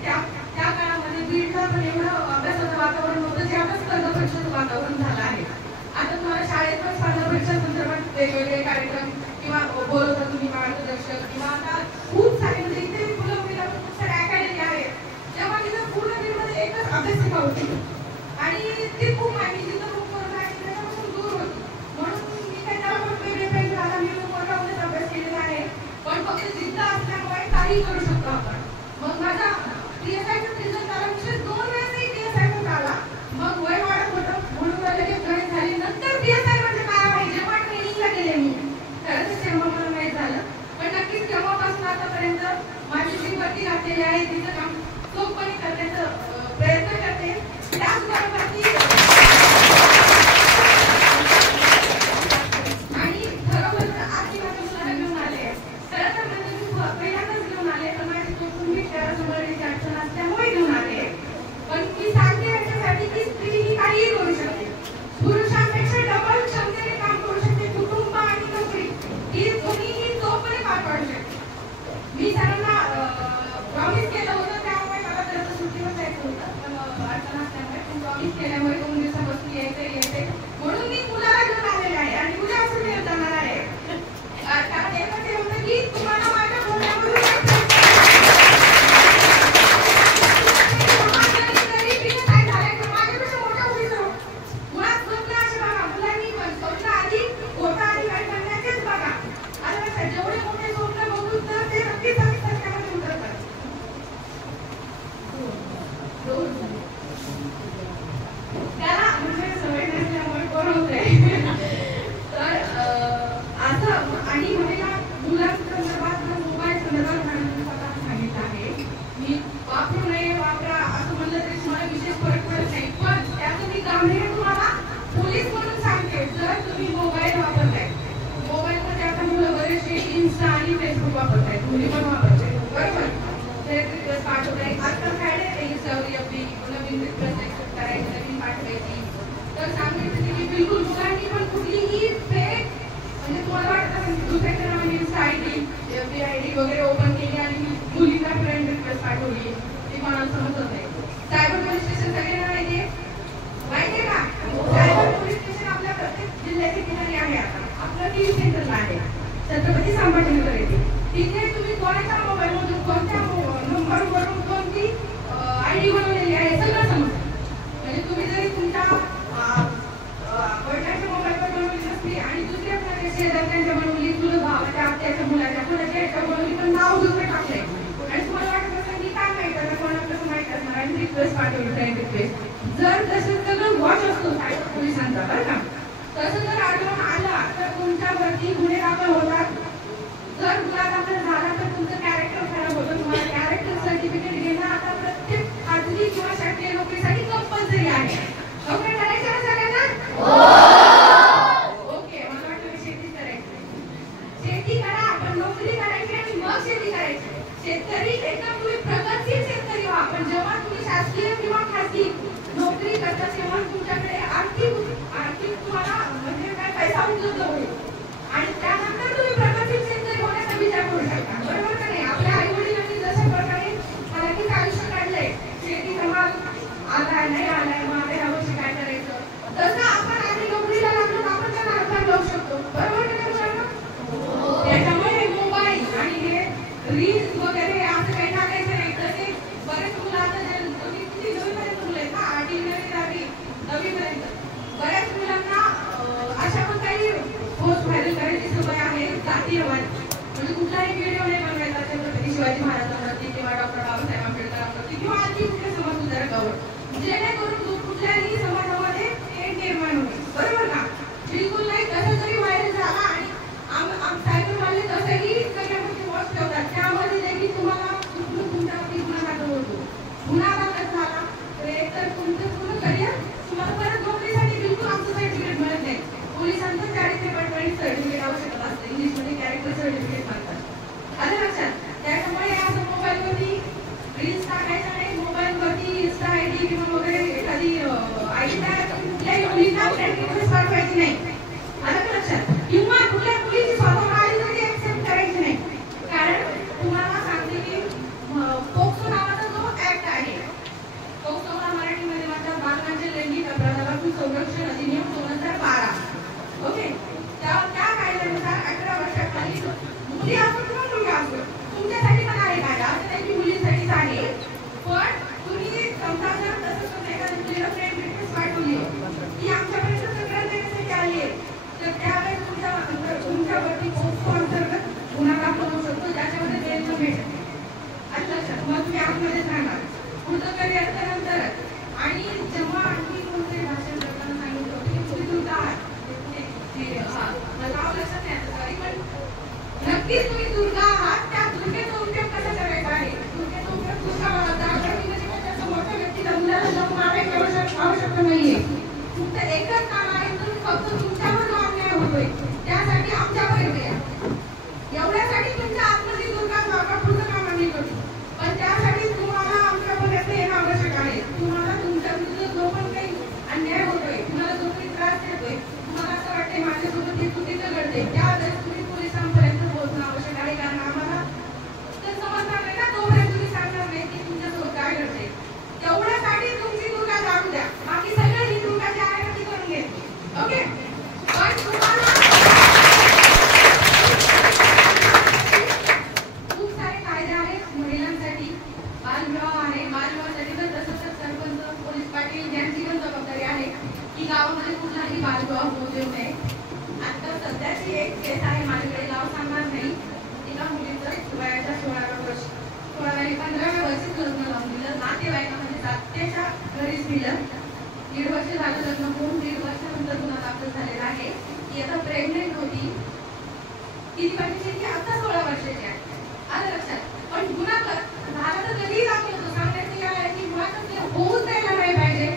त्या काळामध्ये बीडला पण एवढं अभ्यासाचं वातावरण होतं जे आता स्पर्धा परीक्षेचं वातावरण झालं आहे. आता तुम्हाला शाळेत पण स्पर्धा परीक्षा संदर्भात वेगवेगळे कार्यक्रम किंवा बोलवता तुम्ही मार्गदर्शक किंवा आता खूप सारे म्हणजे इथे मुलं मुलीला खूप सारे अकॅडमी आहेत. तेव्हा तिथं पूर्ण बीडमध्ये एकच अभ्यासिका होती आणि ती खूप माहिती जिथं खूप त्याच्यापासून दूर होती. म्हणून मी काय त्याला पण वेगळे पाहिजे आता मी मोठ्यावरच अभ्यास केलेला आहे. पण फक्त जिद्द असल्यामुळे काही करू शकतो आपण. मग माझा TSIचा रिझल्ट आला विशेष 2 वेळेसही TSI आला. मग वय वाढत होतं म्हणून लगेच जॉईन झाली. नंतर TSI म्हणजे काय आहे जेव्हा ट्रेनिंगला गेले मी खरंच तेव्हा मला माहित झालं. पण नक्कीच तेव्हापासून आतापर्यंत माझी जी भरती घातलेली आहे तिचं काम चोखपणे करण्याचा प्रयत्न करते. त्याचबरोबर ती आणि खरोखर आज मी माझ्या मुलाला घेऊन आले. खरं तर म्हणजे मी पहिल्यांदाच घेऊन आले पण माझी कौटुंबिक घरासमोरची अडचण असल्यामुळे घेऊन आले. पण मी सांगते याच्यासाठी की स्त्री ही काहीही करू शकते. पुरुषांपेक्षा डबल क्षमतेने काम करू शकते. कुटुंब आणि नोकरी ही दोन्हीही चोखपणे पार पाडू शकते. मी सरांना प्रॉमिस केलं होतं त्यामुळे मला तर सुट्टीवर जायचं होतं पण अडचण असल्यामुळे प्रॉमिस केल्यामुळे 2 दिवसापासून यायचंय म्हणून मी मुलाला घेऊन आलेले आहे आणि उद्या असं मी जाणार आहे. कारण एकच हे होतं की तुम्हाला माझ्या बोलण्यावरून वगैरे ओपन केली आणि मुलीला फ्रेंड रिक्वेस्ट पाठवली. ती कोणाला समजत नाही. सायबर पोलीस स्टेशन सगळ्यांना माहितीये का? सायबर पोलीस स्टेशन आपल्या प्रत्येक जिल्ह्याच्या ठिकाणी आहे. आता आपलं TV सेंटरला आहे छत्रपती संभाजीनगर येथे. तिथे तुम्ही कोणाच्या मोबाईलमधून कोणत्या नंबरवरून कोणती ID बनवलेली आहे सगळं समजतं. म्हणजे तुम्ही जरी तुमच्या वडिलांच्या मोबाईलवर बनवली नसली आणि दुसऱ्या शेजारच्या बनवली तुला भावाच्या आत्याच्या मुलाच्या कोणाच्या याच्यावर बनवली पण नाव दुसरं टाकलंय आणि तुम्हाला वाटत असेल की काय माहित आहे कोणाला कसं माहित असणार आणि रिक्वेस्ट पाठवली फ्रेंड रिक्वेस्ट. जर तसं सगळं वॉच असतो सायबर पोलिसांचा बरं का तसं जर आढळून आला तर तुमच्यावरती गुन्हे दाखल होतात. जर गुन्हा दाखल झाला तर तुमचं कॅरेक्टर खराब होतं. तुम्हाला कॅरेक्टर सर्टिफिकेट घेणं आता प्रत्येक खाजगी किंवा शासकीय नोकरीसाठी कंपल्सरी आहे. नोकरी करायची आहे सगळ्यांना? ओके मला वाटतं शेती करायची. शेती करा पण नोकरी करायची आणि मग शेती करायची. शेतकरी एकदम तुम्ही प्रगतशील शेतकरी व्हा. पण जेव्हा तुम्ही शासकीय किंवा खासगी नोकरी करता तेव्हा तुमच्याकडे आर्थिक तुम्हाला म्हणजे काय पैसा उपलब्ध होईल आणि त्यानंतर तुम्ही प्रगतशील शेतकरी होण्याचा विचार करू शकता. बरोबर का नाही? आपल्या आई वडिलांनी जशा प्रकारे मराठीचं आयुष्य काढलंय शेतीचा माल आलाय नाही आलाय मग आता ह्या वर्षी काय करायचं तसं आपण आधी नोकरीला लागलो तर आपण त्यांना हातभार लावू शकतो. बरोबर का नाही? त्याच्यामुळे मोबाईल आणि हे रील्स वगैरे असं काही टाकायचं नाही. तसे बरेच मुलं आता तुम्ही किती 9वी पर्यंत मुलं आहेत ना 8वी 9वी 10वी पर्यंत बऱ्याच मुलांना अशा पण काही पोस्ट व्हायरल करायची सवय आहे जातीयवाद. म्हणजे कुठलाही व्हिडिओ नाही बनवायचा छत्रपती शिवाजी महाराजांवरती किंवा डॉक्टर बाबासाहेब आंबेडकरांवरती किंवा आणखी कुठल्या समाजसुधारकावर जेणेकरून कुठल्याही समाजामध्ये तेढ निर्माण होईल. बरोबर का? बिलकुल नाही. तसं जरी व्हायरल झाला आणि सायबरवाले तसंही सगळ्या गोष्टी वॉच ठेवतात त्यामध्ये देखील तुम्हाला तुमच्यावरती गुन्हा दाखल होतो. गुन्हा दाखल झाला तर एकतर तुमचं पूर्ण करिअर तुम्हाला परत नोकरीसाठी बिलकुल आमचं सर्टिफिकेट मिळत नाही. पोलिसांचं चारित्र्य पडताळणी सर्टिफिकेट आवश्यक असतं. इंग्लिशमध्ये कॅरेक्टर सर्टिफिकेट म्हणतात. आलं लक्षात? त्याच्यामुळे असं मोबाईलवरती रील्स टाकायचं नाही. मोबाईलवरती इंस्टा ID किंवा वगैरे एखादी भेटत नाही. आणि लक्षात मग तुम्ही आतमध्येच राहणार. पुढचं करिअरच्या नंतर आणि जेव्हा आम्ही कोणते भाषण करताना सांगितलं होतं की तुम्ही दुर्गा आहात, नाव लक्षात नाही आता सॉरी, पण नक्कीच तुम्ही दुर्गा आहात. त्या दुर्गेचा उपयोग कसा करायचा आहे, दुर्गेचा उपयोग दुर्गा मोठ्या व्यक्तीला मुलाला जाऊन मारायची आवश्यकता नाहीये. फक्त एकच काम आहे, तुम्ही फक्त तुमच्यावर जो अन्याय होतोय त्यासाठी आमच्यावर येऊया. एवढ्यासाठी तुमच्या आतमध्ये दुर्गा जागा पुढचं काम आम्ही करतो. पण त्यासाठी तुम्हाला आमच्यापर्यंत येणं आवश्यक आहे. तुम्हाला तुमच्या विरुद्ध जो पण काही अन्याय होतोय, तुम्हाला जो काही त्रास देतोय, तुम्हाला असं वाटतंय माझ्यासोबत हे चुकीचं घडतंय, त्यावेळेस तुम्ही पोलिसांपर्यंत पोहोचणं आवश्यक आहे. कारण आम्हाला तर समजणार नाही ना तोपर्यंत तुम्ही सांगणार नाही की तुमच्यासोबत काय घडतंय. तेवढ्यासाठी तुमची दुर्गा जागू द्या. बाकी सगळं ही दुर्गा जी आहे ती करून घेते. ओके, पण तुम्हाला खूप सारे कायदे आहेत महिलांसाठी. बालविवाह आहे, बालविवाहासाठी तर तसं तर सरपंच, पोलीस पाटील यांची पण जबाबदारी आहे की गावामध्ये कुठलाही बालविवाह होऊ देऊ नये. आता सध्याची एक केस आहे, माझ्याकडे नाव सांगणार नाही, एका मुलीचं वयाच्या 15व्या वर्षीच लग्न लावून दिलं. नातेवाईकामध्ये जात्याच्या घरीच दिलं. 1.5 वर्ष झालं लग्न होऊन, 1.5 वर्षानंतर गुन्हा दाखल झालेला आहे. ती आता प्रेग्नेंट होती. किती वर्षाची ती? आता 16 वर्षाची आहे. आलं लक्षात. पण गुन्हा झाला तर कधीही दाखल होतो. सांगायचं काय आहे की मुळातच ते होऊच द्यायला नाही पाहिजे.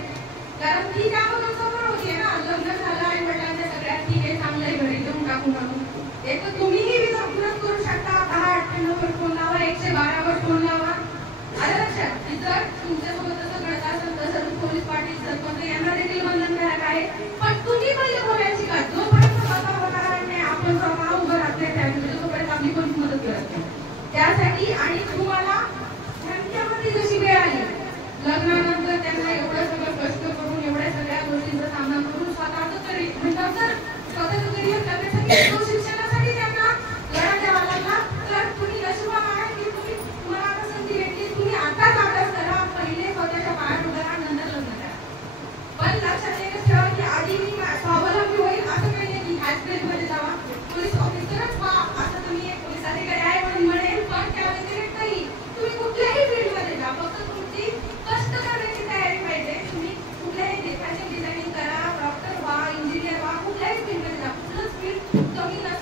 कारण ती त्यामधून समोर होतीये ना, लग्न झालं आई वडिलांच्या सगळ्यात ठीक आहे, चांगलंय, घरी देऊन टाकू म्हणून. एक तर तुम्हीही विरोध करू शकता. 1098 वर फोन लावा, 112 वर फोन लावा. आलं लक्षात. जर तुमच्यासोबत असं घडत असेल तर पोलीस पाटील, सरपंच यांना देखील बंधनकारक आहे. पण तुम्ही पहिले बोलायची का, जोपर्यंत स्वतः होणार नाही आपण स्वतः उभं राहत नाही त्यावेळी तोपर्यंत आपली कोणती मदत करत नाही. त्यासाठी आणि तुम्हाला त्यांच्यामध्ये जशी वेळ आली लग्नानंतर त्यांना एवढं सगळं कष्ट करून एवढ्या सगळ्या गोष्टींचा सामना करून स्वतःचं करिअर म्हणतात तर स्वतःचं करिअर करण्यासाठी शिक्षणासाठी त्यांना लढा द्यावा लागला. तर तुम्ही नशिबान आहे की तुम्हाला आता संधी भेटली. तुम्ही आताच अभ्यास करा, पहिले स्वतःच्या पायात उभं राहा, नंतर लग्न करा. पण लक्षात एकच ठेवा की आधी मी स्वावलंबी होईल असं काही नाही की ह्याच फील्डमध्ये जावा, पोलीस ऑफिसरच व्हा असं तुम्ही एक पोलीस अधिकारी आहे म्हणून म्हणेल. पण त्या व्यतिरिक्तही तुम्ही कुठल्याही फील्डमध्ये जा, फक्त तुमची कष्ट करण्याची तयारी पाहिजे. तुम्ही कुठल्याही फॅशन डिझायनिंग करा, डॉक्टर व्हा, इंजिनियर व्हा, कुठल्याही फील्डमध्ये जा. कुठलंच फील्ड कमी नसतं.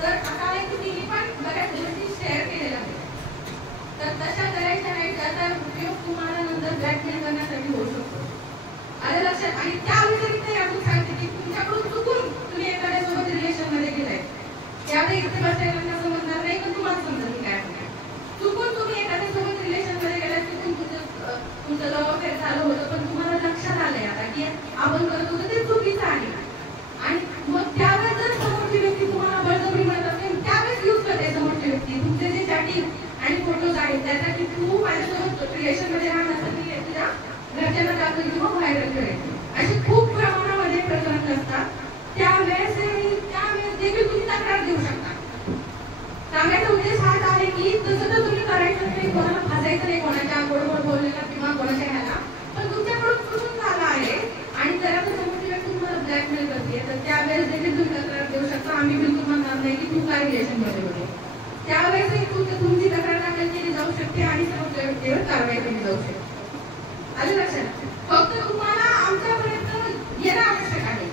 तर आता एक तुम्ही पण बऱ्याच गोष्टी शेअर केलेल्या आहेत. तर तशा करायच्या नाही, त्याचा उपयोग तुम्हाला नंतर ब्लॅकमेल करण्यासाठी होऊ शकतो. आलं लक्षात? आणि त्या व्यतिरिक्त यातून सांगते की तुमच्याकडून चुकून तुम्ही एखाद्यासोबत रिलेशन मध्ये गेलाय, त्याला इथे बसायला समजणार नाही, पण तुम्हाला समजत काय होणार. चुकून तुम्ही एखाद्यासोबत रिलेशन मध्ये गेलाय, चुकून तुमचं लव्ह अफेअर झालं होतं, पण तुम्हाला लक्षात आलंय आता की आपण करत होतो ते चुकीचं आहे. आणि मग त्यावेळेस जर समोरची व्यक्ती तुम्हाला बळजबरी म्हणत असेल, त्यावेळेस यूज करते समोरची व्यक्ती तुमचे जे चॅटिंग आणि फोटोज आहेत त्याचा की तू माझ्यासोबत रिलेशन मध्ये राहण्यासाठी तुझ्या घरच्यांना दाखल किंवा व्हायरल करायचे, असे खूप प्रमाणामध्ये प्रकरण असतात. त्यावेळेस देखील तुम्ही तक्रार देऊ शकता. सांगायचा उद्देश हाच आहे की तसं तर तुम्ही करायचं नाही, कोणाला फासायचं नाही, कोणाच्या बरोबर बोललेला किंवा कोणाच्या ह्याला, पण तुमच्याकडून चुकून झालं आहे आणि जर आता समोरची व्यक्ती तुम्हाला ब्लॅकमेल करते, तर त्यावेळेस देखील तुम्ही तक्रार देऊ शकता. आम्ही बिलकुल म्हणणार नाही की तू काय रिलेशन मध्ये होते, त्यावेळेसही तुमची तक्रार दाखल केली जाऊ शकते आणि समोरच्या व्यक्तीवर कारवाई केली जाऊ शकते. आलं लक्षात? फक्त तुम्हाला आमच्यापर्यंत येणं आवश्यक आहे.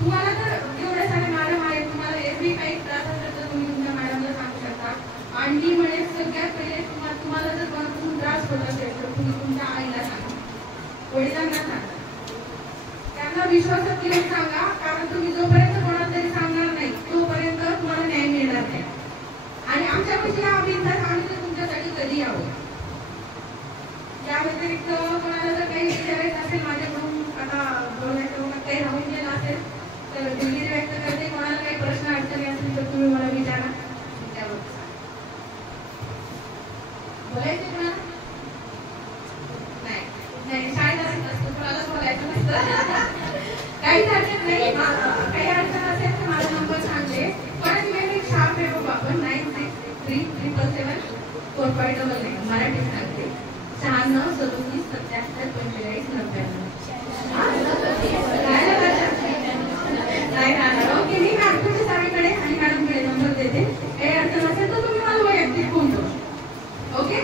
तुम्हाला तर एवढे सारे मॅडम आहेत, तुम्हाला एरवी काही त्रास असेल तर तुम्ही तुमच्या मॅडमला सांगू शकता. आणि मी म्हणजे सगळ्यात पहिले तुम्हाला जर कोणाकडून त्रास होत असेल तर तुम्ही तुमच्या आईला सांगा, वडिलांना सांगा, त्यांना विश्वासात घेऊन सांगा. कारण तुम्ही जोपर्यंत कोणाला तरी सांगणार नाही तोपर्यंत तुम्हाला न्याय मिळणार नाही. आणि आमच्यापाशी हा बिनधास्त आम्ही तर तुमच्यासाठी कधी यावं. या व्यतिरिक्त कोणाला जर काही विचारायचं असेल माझ्याकडून, आता बोलायचं काही राहून गेलं असेल तर दिल्ली व्यक्त करते. कोणाला काही प्रश्न अडचणी असतील तर तुम्ही मला विचारा, त्यावर बोलायचे कोणाला नाही शाळेत असतं कोणालाच बोलायचं नसतं. काही हरकत नाही. काही अडचण असेल तर माझा नंबर सांगते. परत मी एक शार्प आहे बघ आपण 9637774599 मराठीत सांगते. 96 37 77 45 99. ओके, मी मॅडमच्या साडीकडे आणि मॅडमकडे नंबर देते. काही अडचण असेल तर तुम्ही मला वैयक्तिक फोन करू. ओके,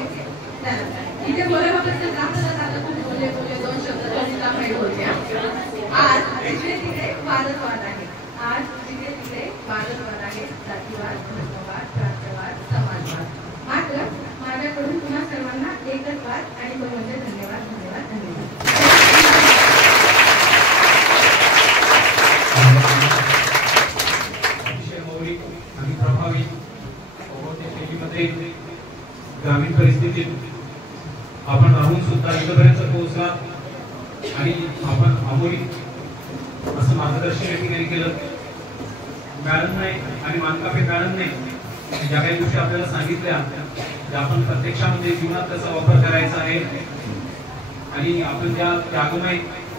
इथे बोलायबद्दल जास्त खूप बोलले 2 शब्द बोलते. आज जिकडे तिकडे वादविवाद आहे, आज जिकडे तिकडे वादविवाद आहे, जातीवाद, धर्मवाद, प्रांतवाद, समाजवाद. मात्र माझ्याकडून तुम्हा सर्वांना एकच वाद आणि तो म्हणजे धन्यवाद, धन्यवाद, धन्यवाद. अतिशय मौलिक आणि प्रभावी शैलीमध्ये ग्रामीण परिस्थितीत आपण राहून सुद्धा इथपर्यंत पोहोचला आणि आपण अमोलिक असं मार्गदर्शन या ठिकाणी केलं. मॅडम नाही आणि मानकापे मॅडम नाही, ज्या काही गोष्टी आपल्याला सांगितल्या त्या आपण प्रत्यक्षामध्ये जीवनात त्याचा वापर करायचा आहे. आणि आपण त्या त्यागमय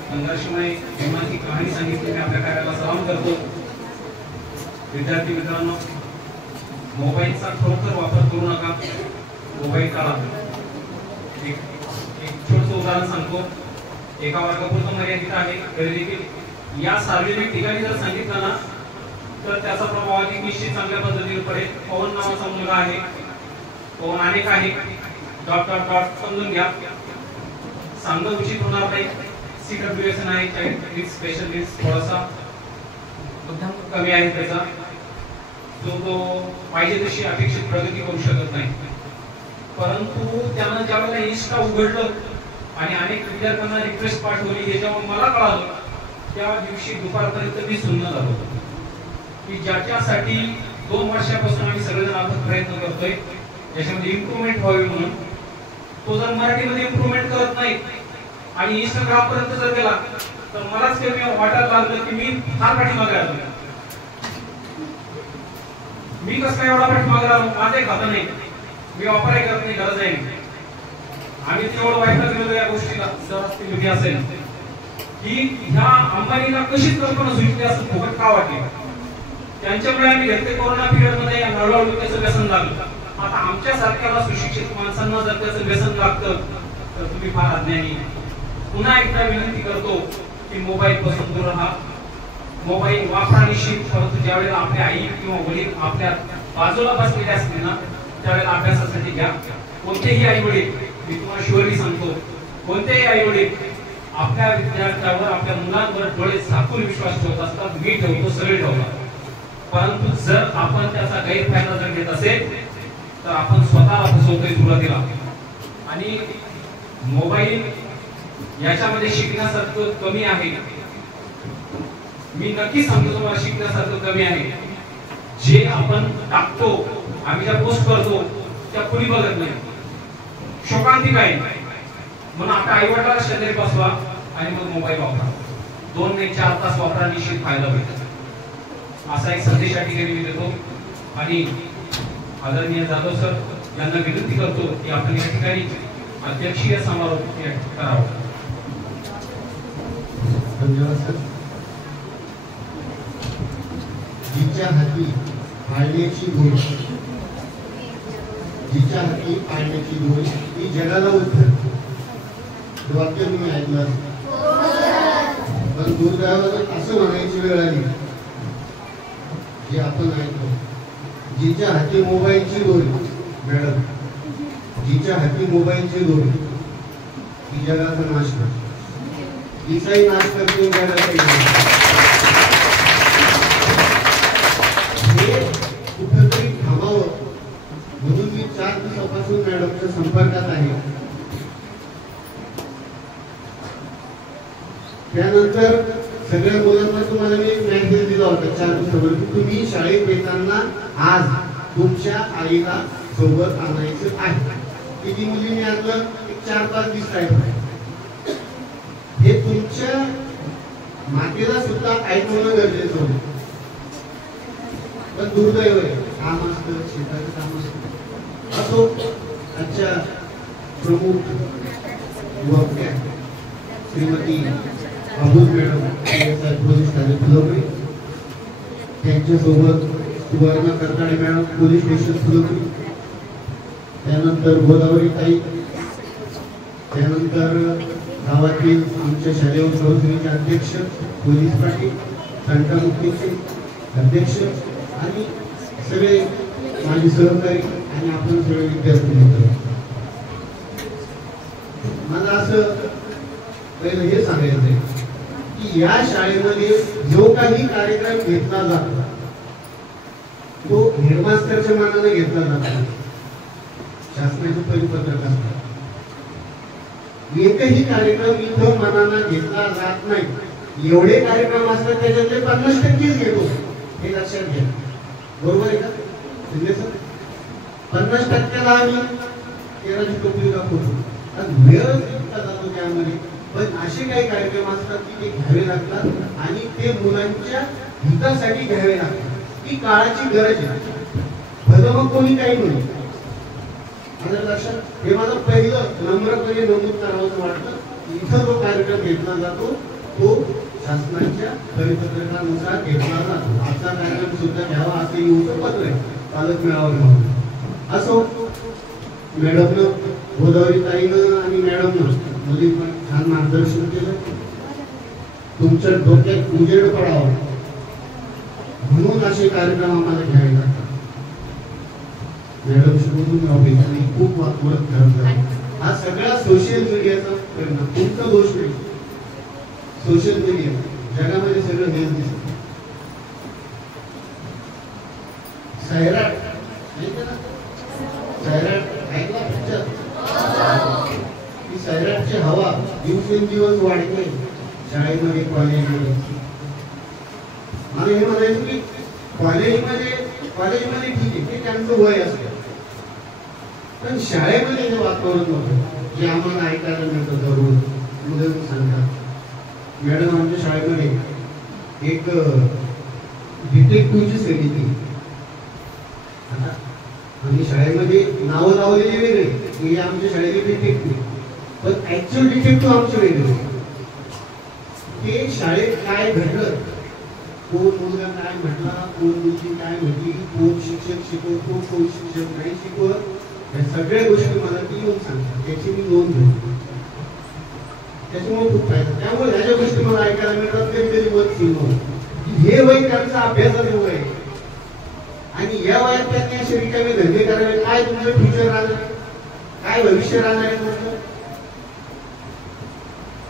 संघर्षमय जीवनाची कहाणी सांगितली, मी आपल्या कार्याला सलाम करतो. विद्यार्थी मित्रांनो, मोबाईलचा खरोखर वापर करू नका. मोबाईल टाळा. एक छोटं उदाहरण सांगतो. एका वर्गापुरतं मर्यादित आहे, तरी देखील या सार्वजनिक ठिकाणी जर सांगितलं ना तर त्याचा प्रभाव अधिक निश्चित चांगल्या पद्धतीने पडेल. पवन नावाचा मुलगा आहे, पवन अनेक आहे, डॉट डॉट डॉट समजून घ्या. सांगणं उचित होणार नाही. CWSN आहे, चाइल्ड विथ स्पेशल नीड्स, थोडासा बुद्धिमत्ता कमी आहे त्याचा, तो पाहिजे तशी अपेक्षित प्रगती करू शकत नाही. परंतु त्यानं ज्यावेळेला इन्स्टा उघडलं आणि अनेक विद्यार्थ्यांना रिक्वेस्ट पाठवली, याच्यावर मला कळालं त्या दिवशी दुपारपर्यंत मी सुन्न झालो की ज्याच्यासाठी 2 वर्षापासून आम्ही सगळेजण आपण प्रयत्न करतोय याच्यामध्ये इम्प्रूव्हमेंट व्हावी म्हणून, तो जर मराठीमध्ये इम्प्रूव्हमेंट करत नाही आणि इंस्टाग्राम पर्यंत जर गेला तर मलाच कमी वाटायला लागलं की मी फार पाठीमागे आलो. मी कसं काय एवढा पाठीमागे आलो, माझे खातं नाही, मी वापरही करत नाही, गरज आहे. आम्ही तेवढं वाईट गेलो या गोष्टीला. जर ती असेल की ह्या अंबानीला कशीच कल्पना सुचली असं फुकट का वाटली. त्यांच्यामुळे आम्ही घेतले कोरोना पिरियड मध्ये हळूहळू त्याचं व्यसन लागलं. आता आमच्यासारख्याला सुशिक्षित माणसांना जर त्याचं व्यसन लागतं तर तुम्ही फार अज्ञानी. पुन्हा एकदा विनंती करतो की मोबाईल पासून दूर राहा. मोबाईल वापरा निश्चित, परंतु ज्यावेळेला आपल्या आई किंवा वडील आपल्या बाजूला बसलेले असतील ना त्यावेळेला अभ्यासासाठी घ्या. कोणतेही आई वडील, मी तुम्हाला शुअरली सांगतो, कोणतेही आई वडील आपल्या विद्यार्थ्यावर आपल्या मुलांवर डोळे झाकून विश्वास ठेवत असतात. मी ठेवतो, सगळे ठेवतात. परंतु जर आपण त्याचा गैरफायदा जर घेत असेल तर आपण स्वतःला फसवतोय सुरुवातीला. आणि मोबाईल याच्यामध्ये शिकण्यासारखं कमी आहे. मी नक्की सांगतो तुम्हाला, शिकण्यासारखं कमी आहे. जे आपण टाकतो, आम्ही ज्या पोस्ट करतो त्या कुणी बघत नाही. शोकांतिक आहे म्हणून आता आई वडिलांना शेजारी बसवा आणि मग मोबाईल वापरा. 2 ते 4 तास वापरा, निश्चित फायदा होईल. असा एक संदेश या ठिकाणी मी देतो. आणि आदरणीय जाधव सर यांना विनंती करतो की आपण या ठिकाणी अध्यक्षीय समारोप करावा. धन्यवाद सर. जिच्या हाती पाळण्याची गोडी, जिच्या हाती पाळण्याची गोडी ही जगाला उद्धर. वाक्य तुम्ही ऐकलं, पण दुर्दैवानं असं म्हणायची वेळ आली जे आपण ऐकतो. जिच्या हाती मोबाईलची गोडी, मॅडम, जिच्या हाती मोबाईलची गोडी ही जगाचा नाश करते. तिचाही नाश करते, जगाचाही नाश. हे कुठंतरी थांबावं म्हणून मी 4 दिवसापासून मॅडमच्या संपर्कात आहे. त्यानंतर सगळ्या मुलांना तुम्हाला मी एक मेसेज दिला होता 4 दिवसापूर्वी, तुम्ही शाळेत येताना आज तुमच्या आईला सोबत आणायचं आहे. किती मुलींनी आणलं? 4-5 दिवस आहे. हे तुमच्या मातेला सुद्धा ऐकवणं गरजेचं होतं. पण दुर्दैव आहे, काम असतं, शेताचं काम असतं. असो, आजच्या प्रमुख वक्त्या श्रीमती अबूज मॅडम पोलीस ठाणे फुलंब्री, त्यांच्यासोबत Suvarna Kartade madam police station Phulambri, त्यानंतर गोदावरी ताई, त्यानंतर गावातील आमच्या शालेय संस्थेचे अध्यक्ष पोलीस पाटील, तंटामुक्तीचे अध्यक्ष आणि सगळे माझे सहकारी आणि आपण सगळे विद्यार्थी मित्र. मला असं पहिलं हे सांगायचं आहे की या शाळेमध्ये जो काही कार्यक्रम घेतला जातो तो हेडमास्टरच्या मनाने घेतला जातो. शासनाचे परिपत्रक असतात. एकही कार्यक्रम इथं मनानं घेतला जात नाही. एवढे कार्यक्रम असतात त्याच्यातले 50% घेतो, हे लक्षात घ्या. बरोबर आहे का? 50%ला आम्ही 13ची टोपली दाखवतो. वेळ घेतला जातो त्यामध्ये. पण असे काही कार्यक्रम असतात की ते घ्यावे लागतात आणि ते मुलांच्या हितासाठी घ्यावे लागतात. ती काळाची गरज आहे. भलं मग कोणी काही म्हणू. माझ्या लक्षात हे माझं पहिलं नम्रपणे नमूद करावंसं वाटतं. इथं जो कार्यक्रम घेतला जातो तो शासनाच्या परिपत्रकानुसार घेतला जातो. आजचा कार्यक्रम सुद्धा घ्यावा असे येऊचं पत्र आहे पालक मेळावा म्हणून. असो, मॅडमनं, गोदावरी ताईनं आणि मॅडमनं मुली पण छान मार्गदर्शन केलं. तुमच्या डोक्यात उजेड पडावा म्हणून असे कार्यक्रम आम्हाला घ्यावे लागतात. मॅडमशी बोलून ऑफिसने खूप वाटवत करत आहे. हा सगळा सोशल मीडियाचा परिणाम. तुमचा दोष नाही. सोशल मीडिया जगामध्ये सगळं हेच दिसत. सैराट सैराट ऐकला पिक्चर? सैराटची हवा दिवसेंदिवस वाढते शाळेमध्ये, कॉलेजमध्ये. मला हे म्हणायचं की कॉलेजमध्ये ठीक आहे, ते त्यांचं वय असतं. पण शाळेमध्ये जे वातावरण होतं जे आम्हाला ऐकायला मिळतं दररोज, मुलं सांगतात. मॅडम, आमच्या शाळेमध्ये एक डिटेक्टिव्हची समिती. आता आम्ही शाळेमध्ये नावं लावलेली वेगळे, हे आमच्या शाळेचे डिटेक्टिव्ह, पण ऍक्च्युअल डिटेक्टिव्ह आमचे वेगळे. ते शाळेत काय घडलं, कोण मुलगा काय म्हटला, कोण मुलगी काय म्हटली, कोण शिक्षक शिकवतो, कोण शिक्षक नाही शिकवत, या सगळ्या गोष्टी मला ती येऊन सांगतात. त्याची मी नोंद घेतो. त्याच्यामुळे खूप फायदा. त्यामुळे ह्या ज्या गोष्टी मला ऐकायला मिळतात कधी कधी मत फिरवून हे वय त्यांचा अभ्यासाचं वय आणि या वयात त्यांनी असे रिकामे धंदे करावे. काय तुमचं फ्युचर राहणार, काय भविष्य राहणार आहे तुमचं?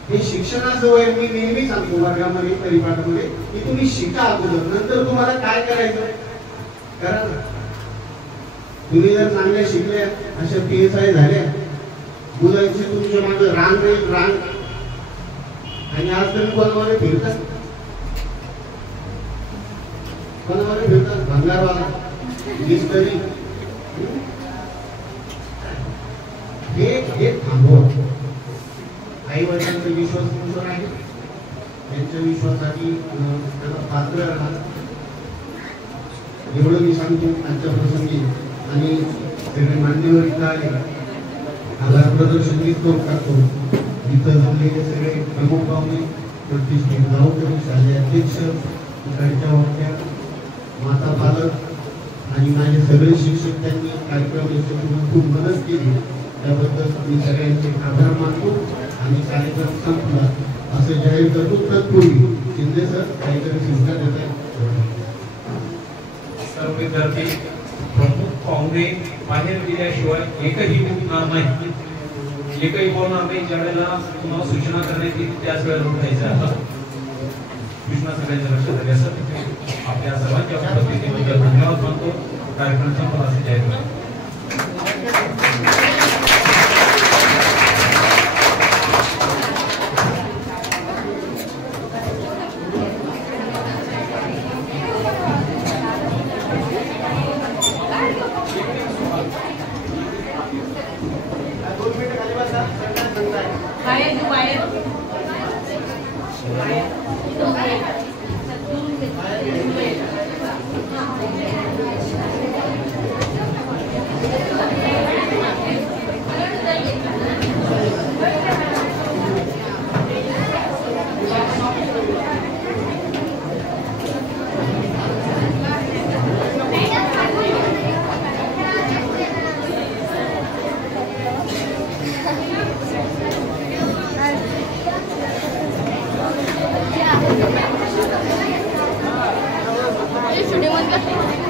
हे शिक्षण शिक्षणाचं वय मी नेहमी सांगतो वर्गामध्ये परिपाठामध्ये की तुम्ही शिका अगोदर, नंतर तुम्हाला काय करायचं करा ना. तुम्ही जर चांगल्या शिकल्या, अशा PSI झाल्या, मुलांची तुमच्या मागे रांग नाही रांग, आणि आज तुम्ही कोणामध्ये फिरतात, कोणामध्ये फिरतात, भंगारवाला, मिस्टरी, हे थांबवा. आई वडिलांचा विश्वास तुमच्यावर आहे, त्यांच्या विश्वासाठी त्याला पात्र राहा. एवढं मी सांगतो आजच्या प्रसंगी. आणि सगळे मान्यवर इथं आले, आभार प्रदर्शन मी करतो. इथं जमलेले सगळे प्रमुख पाहुणे, प्रतिष्ठित गावकरी, शालेय अध्यक्ष, इकडच्या वाट्या, माता पालक आणि माझे सगळे शिक्षक, त्यांनी कार्यक्रम खूप मदत केली. त्याबद्दल मी सगळ्यांचे आभार मानतो. आणि कार्यक्रम संपला असं जाहीर करतो. तत्पूर्वी शिंदे सर काहीतरी सूचना देत आहेत. सर्व विद्यार्थी प्रमुख पाहुणे बाहेर गेल्याशिवाय एकही उठणार नाही, एकही बोलणार नाही. ज्या वेळेला तुम्हाला सूचना करण्यात येईल त्याच वेळेला उठायचं आहे. सूचना सगळ्यांच्या लक्षात आली असं आपल्या सर्वांच्या उपस्थितीबद्दल धन्यवाद मानतो. कार्यक्रम संपला असं जाहीर करतो. Sudah